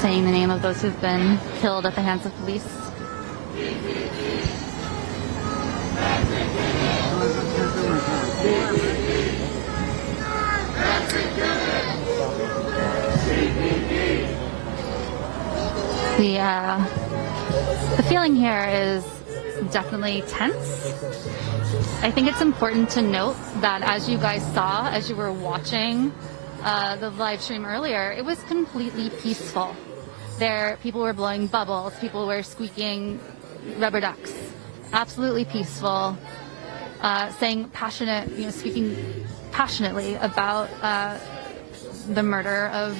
saying the name of those who've been killed at the hands of police. The feeling here is definitely tense. I think it's important to note that as you guys saw, as you were watching the live stream earlier, it was completely peaceful. People were blowing bubbles, people were squeaking rubber ducks. Absolutely peaceful, speaking passionately about the murder of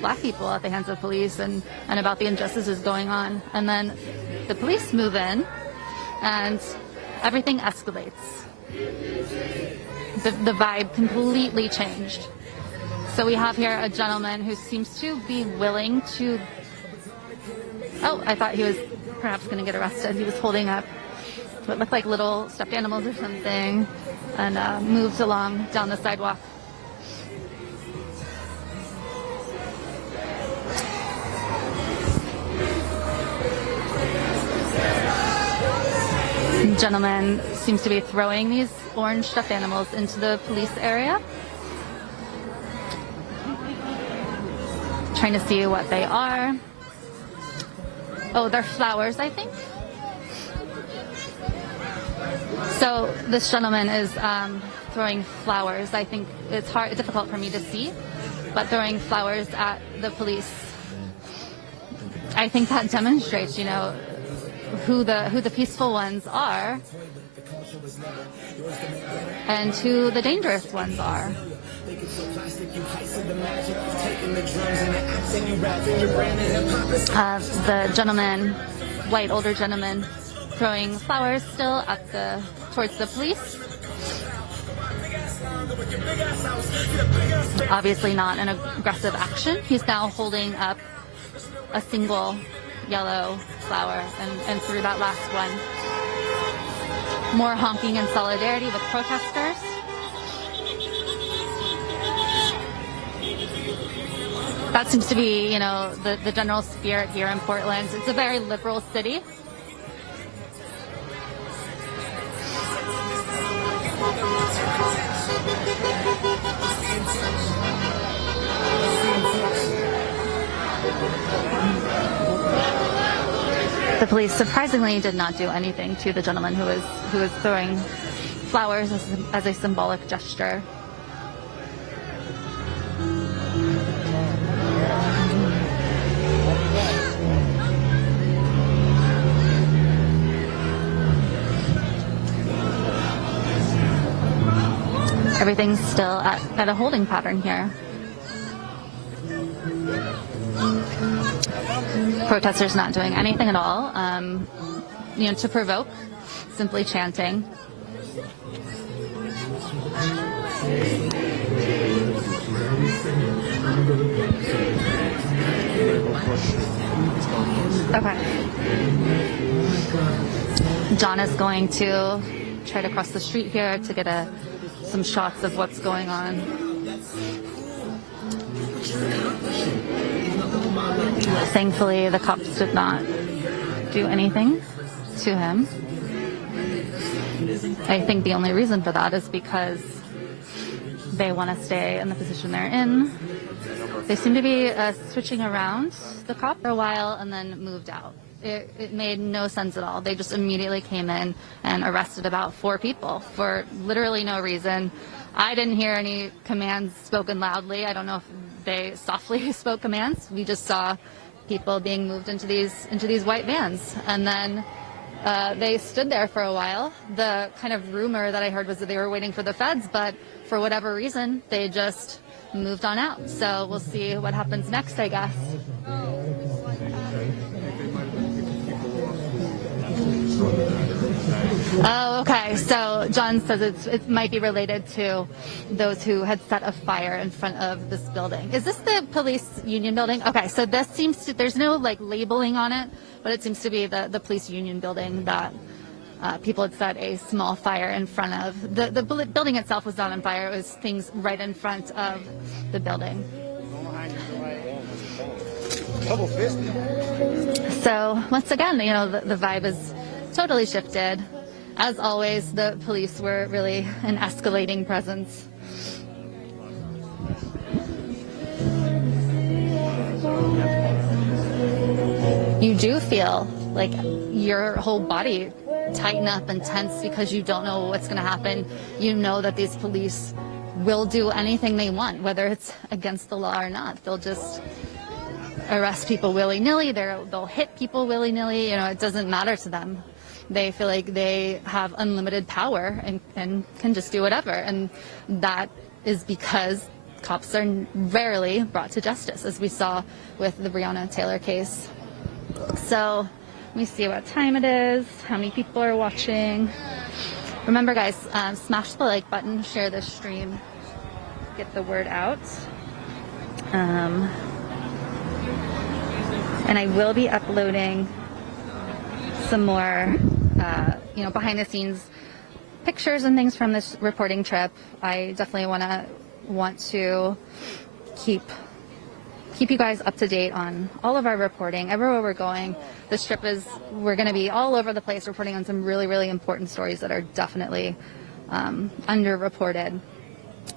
black people at the hands of police and about the injustices going on. And then the police move in and everything escalates. The vibe completely changed. So we have here a gentleman who seems to be willing to... Oh, I thought he was perhaps going to get arrested. He was holding up what looked like little stuffed animals or something and moved along down the sidewalk. The gentleman seems to be throwing these orange stuffed animals into the police area. Trying to see what they are. Oh, they're flowers, I think. So this gentleman is throwing flowers. I think it's difficult for me to see, but throwing flowers at the police. I think that demonstrates, you know, who the peaceful ones are and who the dangerous ones are. The gentleman, white older gentleman, throwing flowers still towards the police. Obviously not an aggressive action. He's now holding up a single yellow flower and threw that last one. More honking in solidarity with protesters. That seems to be, you know, the general spirit here in Portland. It's a very liberal city. The police surprisingly did not do anything to the gentleman who was throwing flowers as a symbolic gesture. Everything's still at a holding pattern here. Protesters not doing anything at all, you know, to provoke, simply chanting. Okay. John is going to try to cross the street here to get some shots of what's going on. Thankfully, the cops did not do anything to him. I think the only reason for that is because they want to stay in the position they're in. They seem to be switching around the cop for a while and then moved out. It made no sense at all. They just immediately came in and arrested about 4 people for literally no reason. I didn't hear any commands spoken loudly. I don't know if they softly spoke commands. We just saw people being moved into these white vans, and then they stood there for a while. The kind of rumor that I heard was that they were waiting for the feds, but for whatever reason, they just moved on out. So we'll see what happens next, I guess. Oh, okay. So John says it might be related to those who had set a fire in front of this building. Is this the police union building? Okay, so this seems to, there's no like labeling on it, but it seems to be the police union building that people had set a small fire in front of. The building itself was not on fire. It was things right in front of the building. So once again, you know, the vibe is totally shifted. As always, the police were really an escalating presence. You do feel like your whole body tighten up and tense because you don't know what's going to happen. You know that these police will do anything they want, whether it's against the law or not. They'll just arrest people willy-nilly. They'll hit people willy-nilly. You know, it doesn't matter to them. They feel like they have unlimited power and can just do whatever. And that is because cops are rarely brought to justice, as we saw with the Breonna Taylor case. So let me see what time it is, how many people are watching. Remember, guys, smash the like button, share this stream, get the word out. And I will be uploading some more, behind the scenes pictures and things from this reporting trip. I definitely want to keep you guys up to date on all of our reporting, everywhere we're going. This trip we're going to be all over the place reporting on some really, really important stories that are definitely underreported.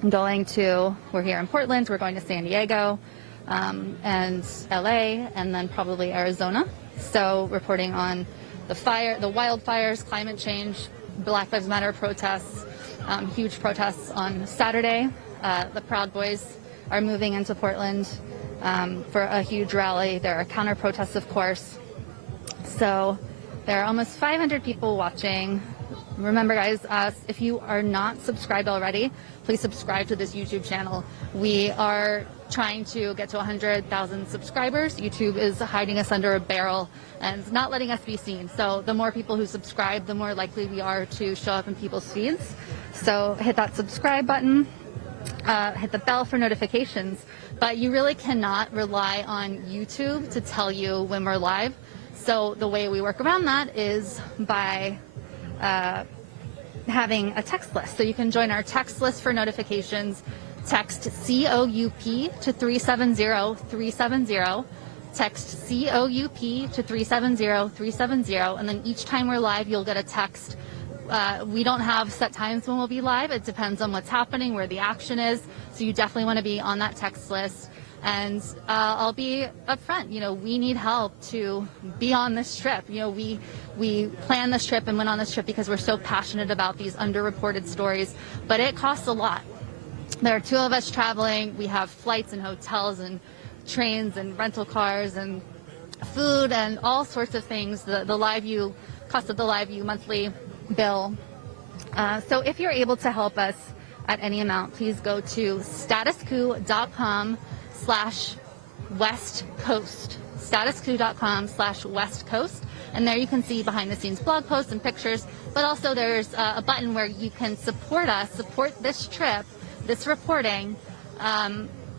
We're here in Portland, we're going to San Diego, and LA, and then probably Arizona. So reporting on the wildfires, climate change, Black Lives Matter protests, huge protests on Saturday. The Proud Boys are moving into Portland for a huge rally. There are counter protests, of course. So there are almost 500 people watching. Remember, guys, if you are not subscribed already, please subscribe to this YouTube channel. We are trying to get to 100,000 subscribers. YouTube is hiding us under a barrel and not letting us be seen. So the more people who subscribe, the more likely we are to show up in people's feeds. So hit that subscribe button, hit the bell for notifications. But you really cannot rely on YouTube to tell you when we're live. So the way we work around that is by having a text list. So you can join our text list for notifications. Text COUP to 370-370. Text COUP to 370-370. And then each time we're live, you'll get a text. We don't have set times when we'll be live. It depends on what's happening, where the action is. So you definitely want to be on that text list. And I'll be upfront. You know, we need help to be on this trip. You know, we planned this trip and went on this trip because we're so passionate about these underreported stories. But it costs a lot. There are 2 of us traveling. We have flights and hotels and trains and rental cars and food and all sorts of things. The LiveU, cost of the LiveU monthly bill. So if you're able to help us at any amount, please go to statuscoup.com/West Coast. Statuscoup.com/West Coast. And there you can see behind the scenes blog posts and pictures, but also there's a button where you can support us, support this trip, this reporting,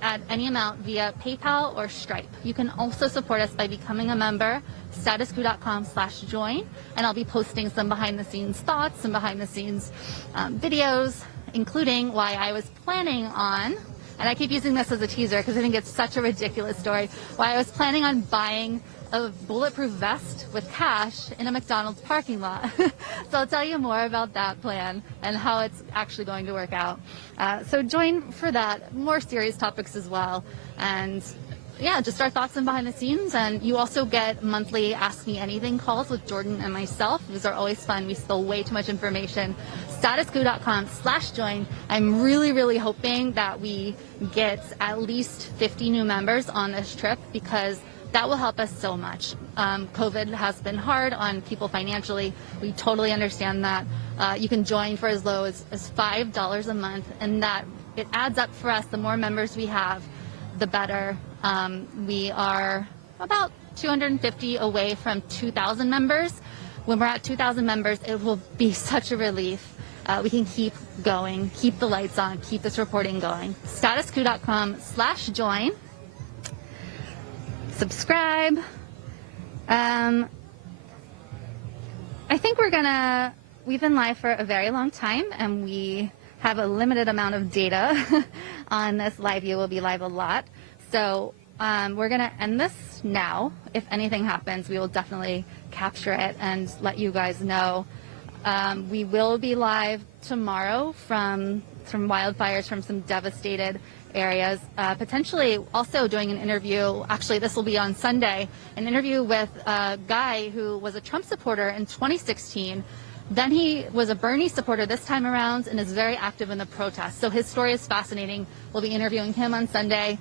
at any amount via PayPal or Stripe. You can also support us by becoming a member, statuscoup.com/join, and I'll be posting some behind the scenes thoughts, some behind the scenes videos, including why I was planning on, and I keep using this as a teaser because I think it's such a ridiculous story, why I was planning on buying a bulletproof vest with cash in a McDonald's parking lot. So I'll tell you more about that plan and how it's actually going to work out. So join for that, more serious topics as well. And yeah, just our thoughts and behind the scenes. And you also get monthly Ask Me Anything calls with Jordan and myself. These are always fun. We spill way too much information. Statuscoup.com/join. I'm really hoping that we get at least 50 new members on this trip because that will help us so much. COVID has been hard on people financially. We totally understand that. You can join for as low as $5 a month, and that it adds up for us. The more members we have, the better. We are about 250 away from 2,000 members. When we're at 2,000 members, it will be such a relief. We can keep going, keep the lights on, keep this reporting going. Statuscoup.com/join. Subscribe. I think we've been live for a very long time, and we have a limited amount of data on this LiveU. We'll be live a lot. So we're going to end this now. If anything happens, we will definitely capture it and let you guys know. We will be live tomorrow from wildfires from some devastated areas, potentially also doing an interview. Actually, this will be on Sunday, an interview with a guy who was a Trump supporter in 2016. Then he was a Bernie supporter this time around and is very active in the protests. So his story is fascinating. We'll be interviewing him on Sunday.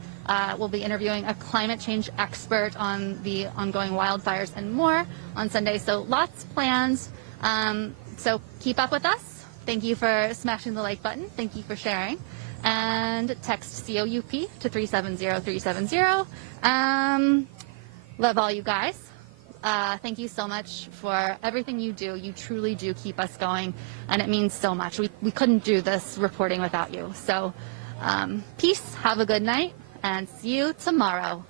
We'll be interviewing a climate change expert on the ongoing wildfires and more on Sunday. So lots planned. So keep up with us. Thank you for smashing the like button. Thank you for sharing. And text COUP to 370-370. Love all you guys. Thank you so much for everything you do. You truly do keep us going, and it means so much. We couldn't do this reporting without you. So peace, have a good night, and see you tomorrow.